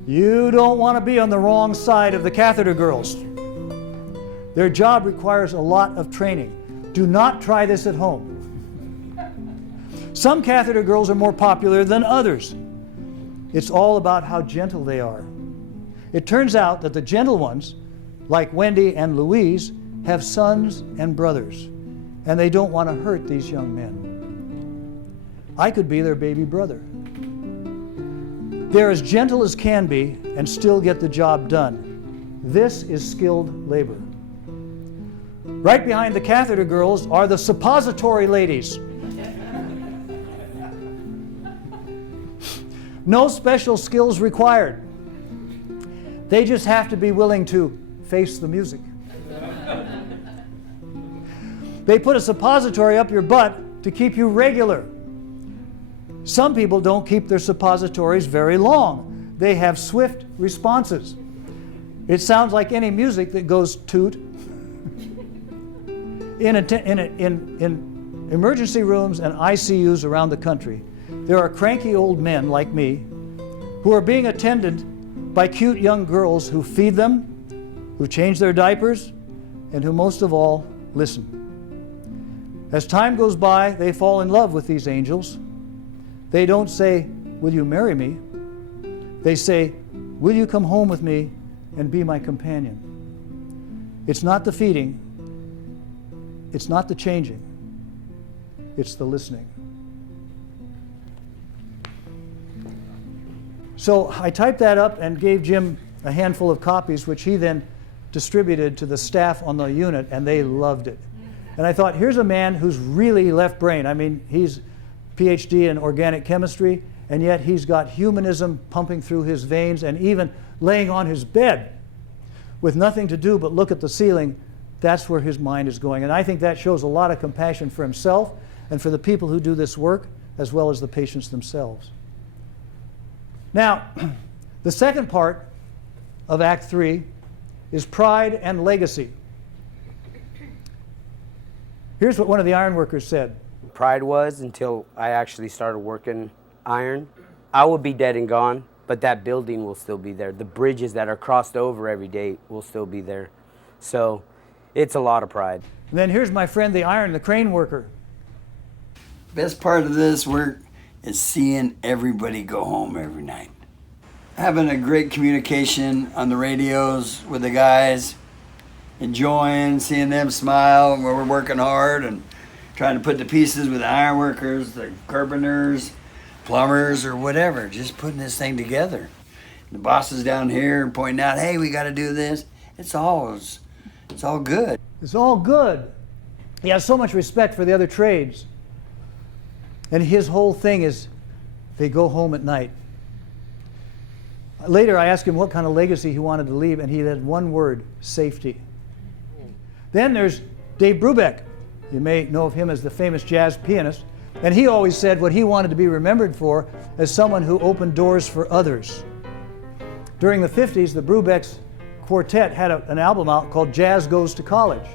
You don't want to be on the wrong side of the Catheter Girls. Their job requires a lot of training. Do not try this at home. Some Catheter Girls are more popular than others. It's all about how gentle they are. It turns out that the gentle ones, like Wendy and Louise, have sons and brothers, and they don't want to hurt these young men. I could be their baby brother. They're as gentle as can be and still get the job done. This is skilled labor. Right behind the catheter girls are the suppository ladies. No special skills required. They just have to be willing to face the music. They put a suppository up your butt to keep you regular. Some people don't keep their suppositories very long. They have swift responses. It sounds like any music that goes toot. In emergency rooms and ICUs around the country, there are cranky old men like me who are being attended by cute young girls who feed them, who change their diapers, and who most of all listen. As time goes by, they fall in love with these angels. They don't say, "Will you marry me?" They say, "Will you come home with me and be my companion?" It's not the feeding, it's not the changing, it's the listening. So I typed that up and gave Jim a handful of copies, which he then distributed to the staff on the unit, and they loved it. And I thought, here's a man who's really left brain. I mean, he's PhD in organic chemistry, and yet he's got humanism pumping through his veins, and even laying on his bed with nothing to do but look at the ceiling. That's where his mind is going. And I think that shows a lot of compassion for himself and for the people who do this work, as well as the patients themselves. Now, the second part of Act 3 is pride and legacy. Here's what one of the ironworkers said. Pride was until I actually started working iron. I will be dead and gone, but that building will still be there. The bridges that are crossed over every day will still be there. So it's a lot of pride. And then here's my friend, the crane worker. Best part of this work is seeing everybody go home every night. Having a great communication on the radios with the guys, enjoying seeing them smile when we're working hard and trying to put the pieces with the iron workers, the carpenters, plumbers, or whatever, just putting this thing together. The bosses down here pointing out, hey, we got to do this. It's all good. It's all good. He has so much respect for the other trades. And his whole thing is they go home at night. Later, I asked him what kind of legacy he wanted to leave, and he had one word: safety. Then there's Dave Brubeck. You may know of him as the famous jazz pianist. And he always said what he wanted to be remembered for as someone who opened doors for others. During the 50s, the Brubecks Quartet had an album out called Jazz Goes to College.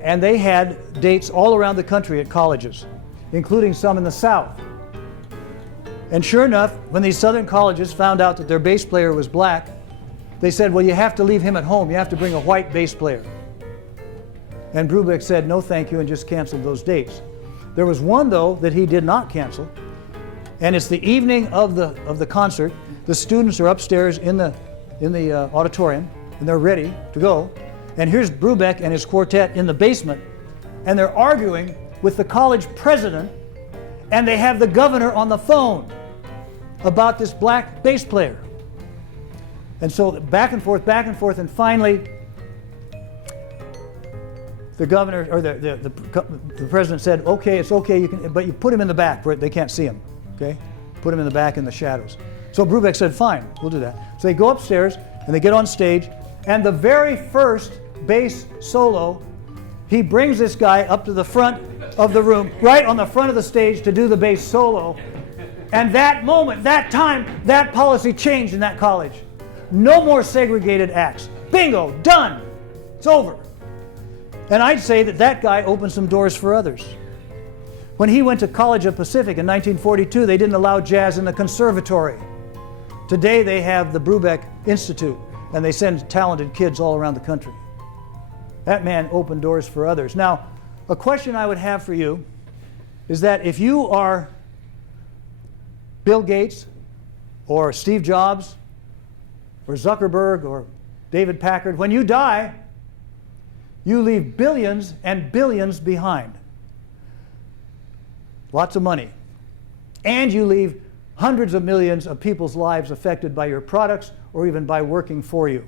And they had dates all around the country at colleges, including some in the South. And sure enough, when these Southern colleges found out that their bass player was black, they said, well, you have to leave him at home. You have to bring a white bass player. And Brubeck said, no thank you, and just canceled those dates. There was one, though, that he did not cancel. And it's the evening of the concert. The students are upstairs in the auditorium, and they're ready to go. And here's Brubeck and his quartet in the basement, and they're arguing with the college president, and they have the governor on the phone about this black bass player. And so back and forth, and finally the governor or the president said, okay, it's okay, you can, but you put him in the back where they can't see him, okay? Put him in the back in the shadows. So Brubeck said, fine, we'll do that. So they go upstairs and they get on stage, and the very first bass solo, he brings this guy up to the front of the room, right on the front of the stage to do the bass solo. And that moment, that time, that policy changed in that college. No more segregated acts. Bingo, done. It's over. And I'd say that that guy opened some doors for others. When he went to College of Pacific in 1942, they didn't allow jazz in the conservatory. Today they have the Brubeck Institute, and they send talented kids all around the country. That man opened doors for others. Now, a question I would have for you is that if you are Bill Gates or Steve Jobs or Zuckerberg or David Packard, when you die, you leave billions and billions behind. Lots of money. And you leave hundreds of millions of people's lives affected by your products or even by working for you.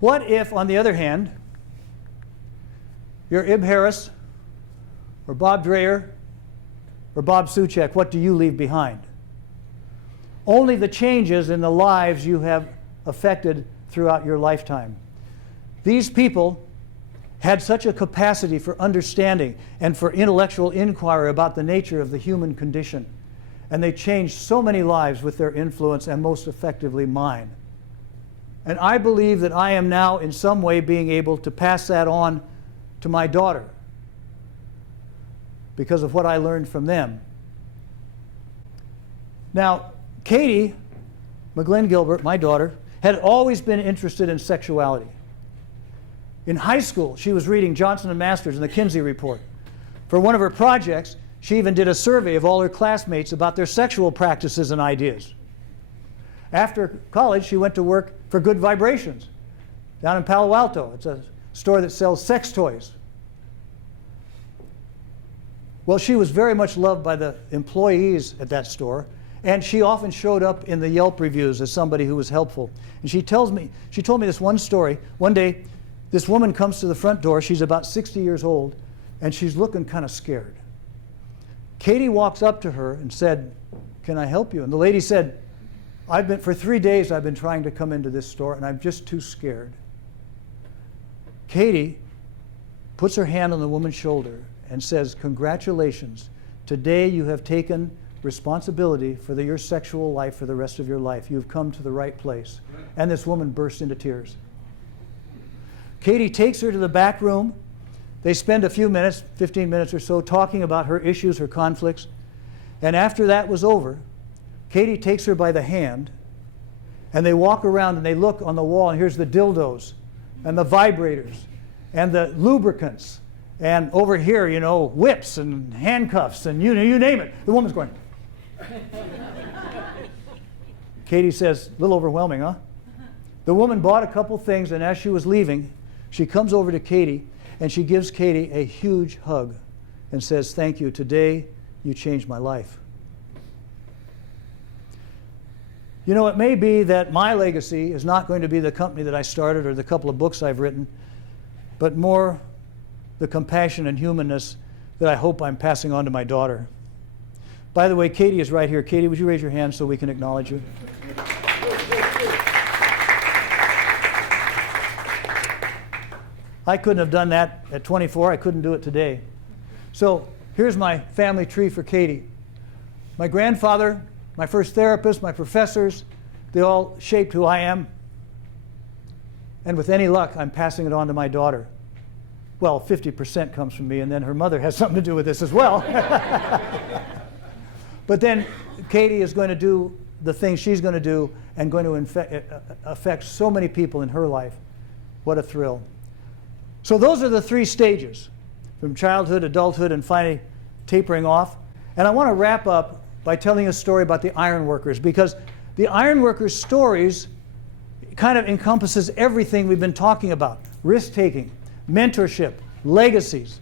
What if, on the other hand, you're Ib Harris or Bob Dreyer or Bob Suchek? What do you leave behind? Only the changes in the lives you have affected throughout your lifetime. These people had such a capacity for understanding and for intellectual inquiry about the nature of the human condition. And they changed so many lives with their influence, and most effectively mine. And I believe that I am now in some way being able to pass that on to my daughter because of what I learned from them. Now, Katie McGlynn Gilbert, my daughter, had always been interested in sexuality. In high school, she was reading Johnson & Masters and the Kinsey Report. For one of her projects, she even did a survey of all her classmates about their sexual practices and ideas. After college, she went to work for Good Vibrations down in Palo Alto. It's a store that sells sex toys. Well, she was very much loved by the employees at that store, and she often showed up in the Yelp reviews as somebody who was helpful. And she told me this one story. One day, this woman comes to the front door. She's about 60 years old, and she's looking kind of scared. Katie walks up to her and said, "Can I help you?" And the lady said, for 3 days I've been trying to come into this store, and I'm just too scared." Katie puts her hand on the woman's shoulder and says, "Congratulations. Today you have taken responsibility for your sexual life for the rest of your life. You've come to the right place." And this woman burst into tears. Katie takes her to the back room. They spend a few minutes, 15 minutes or so, talking about her issues, her conflicts. And after that was over, Katie takes her by the hand, and they walk around and they look on the wall, and here's the dildos and the vibrators and the lubricants, and over here, you know, whips and handcuffs and you name it. The woman's going. Katie says, "A little overwhelming, huh?" The woman bought a couple things, and as she was leaving, she comes over to Katie, and she gives Katie a huge hug and says, "Thank you. Today, you changed my life." You know, it may be that my legacy is not going to be the company that I started or the couple of books I've written, but more the compassion and humanness that I hope I'm passing on to my daughter. By the way, Katie is right here. Katie, would you raise your hand so we can acknowledge you? I couldn't have done that at 24. I couldn't do it today. So here's my family tree for Katie. My grandfather, my first therapist, my professors, they all shaped who I am. And with any luck, I'm passing it on to my daughter. Well, 50% comes from me, and then her mother has something to do with this as well. But then Katie is going to do the things she's going to do and going to affect so many people in her life. What a thrill. So those are the three stages, from childhood, adulthood, and finally tapering off. And I want to wrap up by telling a story about the ironworkers, because the ironworkers' stories kind of encompasses everything we've been talking about: risk-taking, mentorship, legacies.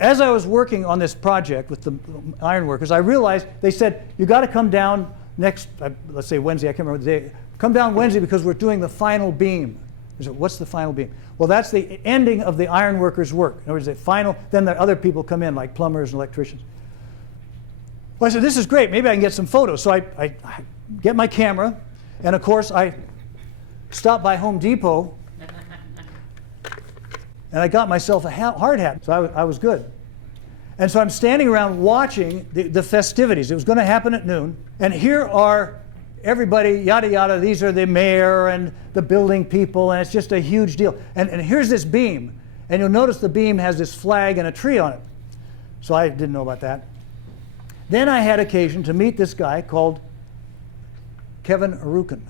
As I was working on this project with the ironworkers, I realized they said, "You got to come down next, let's say Wednesday, I can't remember the day. Come down Wednesday because we're doing the final beam." I said, "What's the final beam?" Well, that's the ending of the ironworkers' work. In other words, the final, then the other people come in, like plumbers and electricians. Well, I said, "This is great. Maybe I can get some photos." So I get my camera, and of course, I stopped by Home Depot, and I got myself a hard hat, so I was good. And so I'm standing around watching the festivities. It was going to happen at noon, and here are everybody, yada yada. These are the mayor and the building people, and it's just a huge deal. And here's this beam, and you'll notice the beam has this flag and a tree on it. So I didn't know about that. Then I had occasion to meet this guy called Kevin Arukin.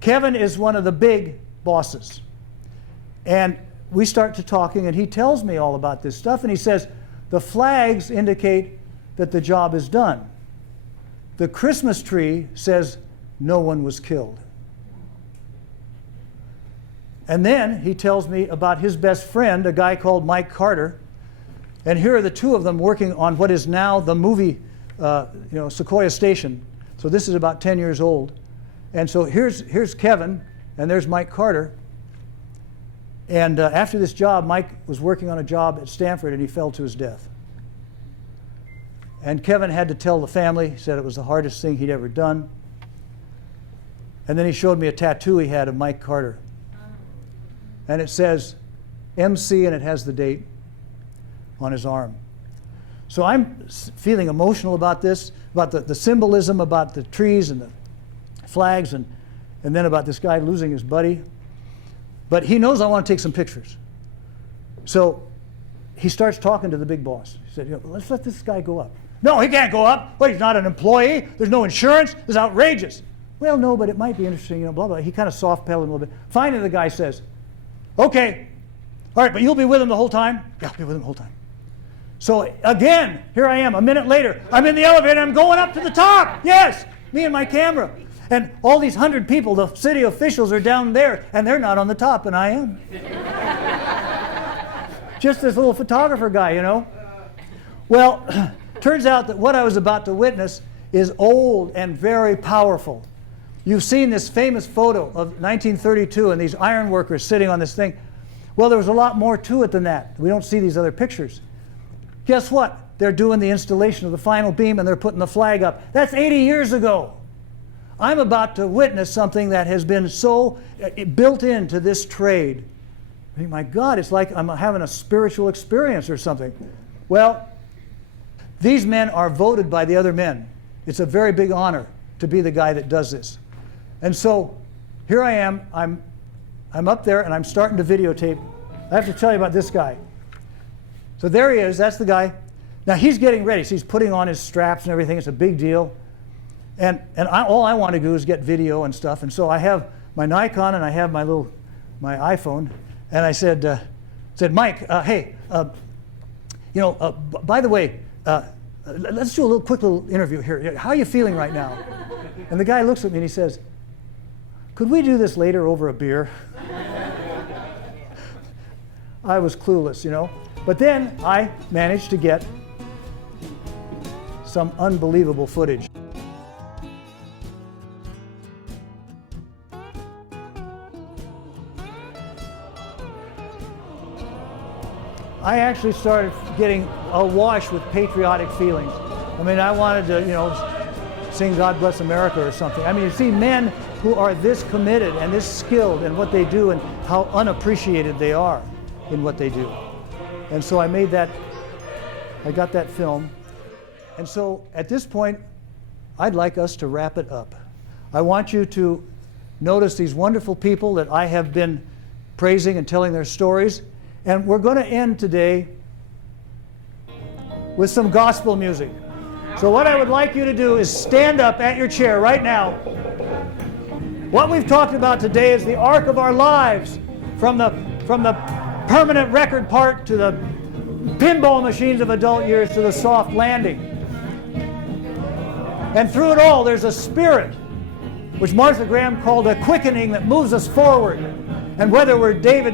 Kevin is one of the big bosses. And we start to talking, and he tells me all about this stuff, and he says, the flags indicate that the job is done. The Christmas tree says no one was killed. And then he tells me about his best friend, a guy called Mike Carter, And here are the two of them working on what is now the movie, Sequoia Station. So this is about 10 years old. And so here's Kevin, and there's Mike Carter. And after this job, Mike was working on a job at Stanford, and he fell to his death. And Kevin had to tell the family. He said it was the hardest thing he'd ever done. And then he showed me a tattoo he had of Mike Carter. And it says MC, and it has the date on his arm. So I'm feeling emotional about this, about the symbolism, about the trees and the flags, and then about this guy losing his buddy. But he knows I want to take some pictures. So he starts talking to the big boss. He said, let's let this guy go up. No, he can't go up. Well, he's not an employee. There's no insurance. This is outrageous. Well, no, but it might be interesting, blah, blah. He kind of soft-pedaled a little bit. Finally, the guy says, okay, all right, but you'll be with him the whole time? Yeah, I'll be with him the whole time. So again, here I am, a minute later. I'm in the elevator, I'm going up to the top. Yes, me and my camera. And all these 100 people, the city officials, are down there, and they're not on the top, and I am. Just this little photographer guy, Well, turns out that what I was about to witness is old and very powerful. You've seen this famous photo of 1932 and these iron workers sitting on this thing. Well, there was a lot more to it than that. We don't see these other pictures. Guess what? They're doing the installation of the final beam, and they're putting the flag up. That's 80 years ago. I'm about to witness something that has been so built into this trade. I think, my God, it's like I'm having a spiritual experience or something. Well, these men are voted by the other men. It's a very big honor to be the guy that does this. And so here I am. I'm up there, and I'm starting to videotape. I have to tell you about this guy. So there he is. That's the guy. Now he's getting ready. So he's putting on his straps and everything. It's a big deal. And all I want to do is get video and stuff. And so I have my Nikon, and I have my iPhone. And I said, Mike, hey, by the way, let's do a quick little interview here. How are you feeling right now? And the guy looks at me and he says, could we do this later over a beer? I was clueless, But then I managed to get some unbelievable footage. I actually started getting awash with patriotic feelings. I mean, I wanted to, sing God Bless America or something. I mean, you see men who are this committed and this skilled in what they do, and how unappreciated they are in what they do. And so I got that film. And so at this point, I'd like us to wrap it up. I want you to notice these wonderful people that I have been praising and telling their stories. And we're going to end today with some gospel music. So what I would like you to do is stand up at your chair right now. What we've talked about today is the arc of our lives, from the permanent record part to the pinball machines of adult years to the soft landing. And through it all, there's a spirit, which Martha Graham called a quickening that moves us forward. And whether we're Dave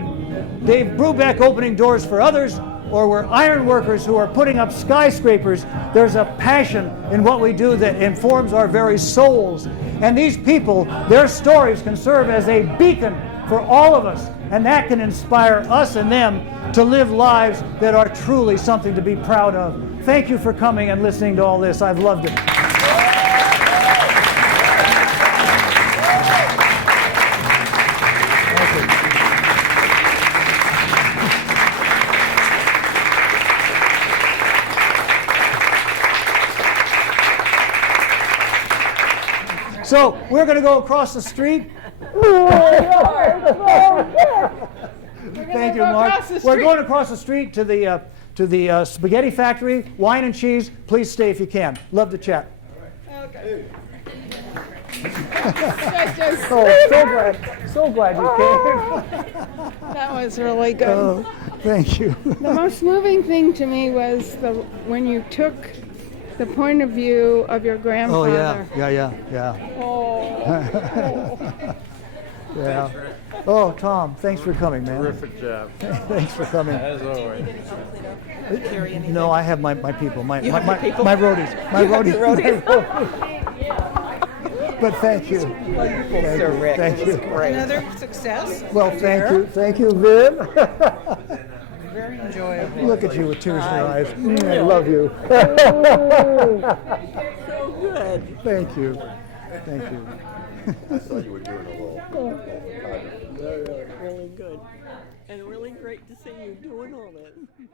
Brubeck opening doors for others, or we're iron workers who are putting up skyscrapers, there's a passion in what we do that informs our very souls. And these people, their stories can serve as a beacon for all of us, and that can inspire us and them to live lives that are truly something to be proud of. Thank you for coming and listening to all this. I've loved it. So we're going to go across the street. Thank you, Mark. We're going across the street to the spaghetti factory, wine and cheese. Please stay if you can. Love to chat. Okay. So glad you came. That was really good. Oh, thank you. The most moving thing to me was when you took the point of view of your grandfather. Oh, yeah. Oh. Yeah. Oh, Tom, thanks for coming, man. Terrific job. Thanks for coming. As always. No, I have my people, my You have your people? my roadies, my You have roadies. your roadies? my roadies. But thank you. Wonderful, Thank Sir you. Rick. Thank It was you. great. Another success. Well, thank you, Viv. Very enjoyable. Look at you with tears in your eyes. I I love you. So good. Thank you. Thank you. I thought you were doing a little. Really good. And really great to see you doing all this.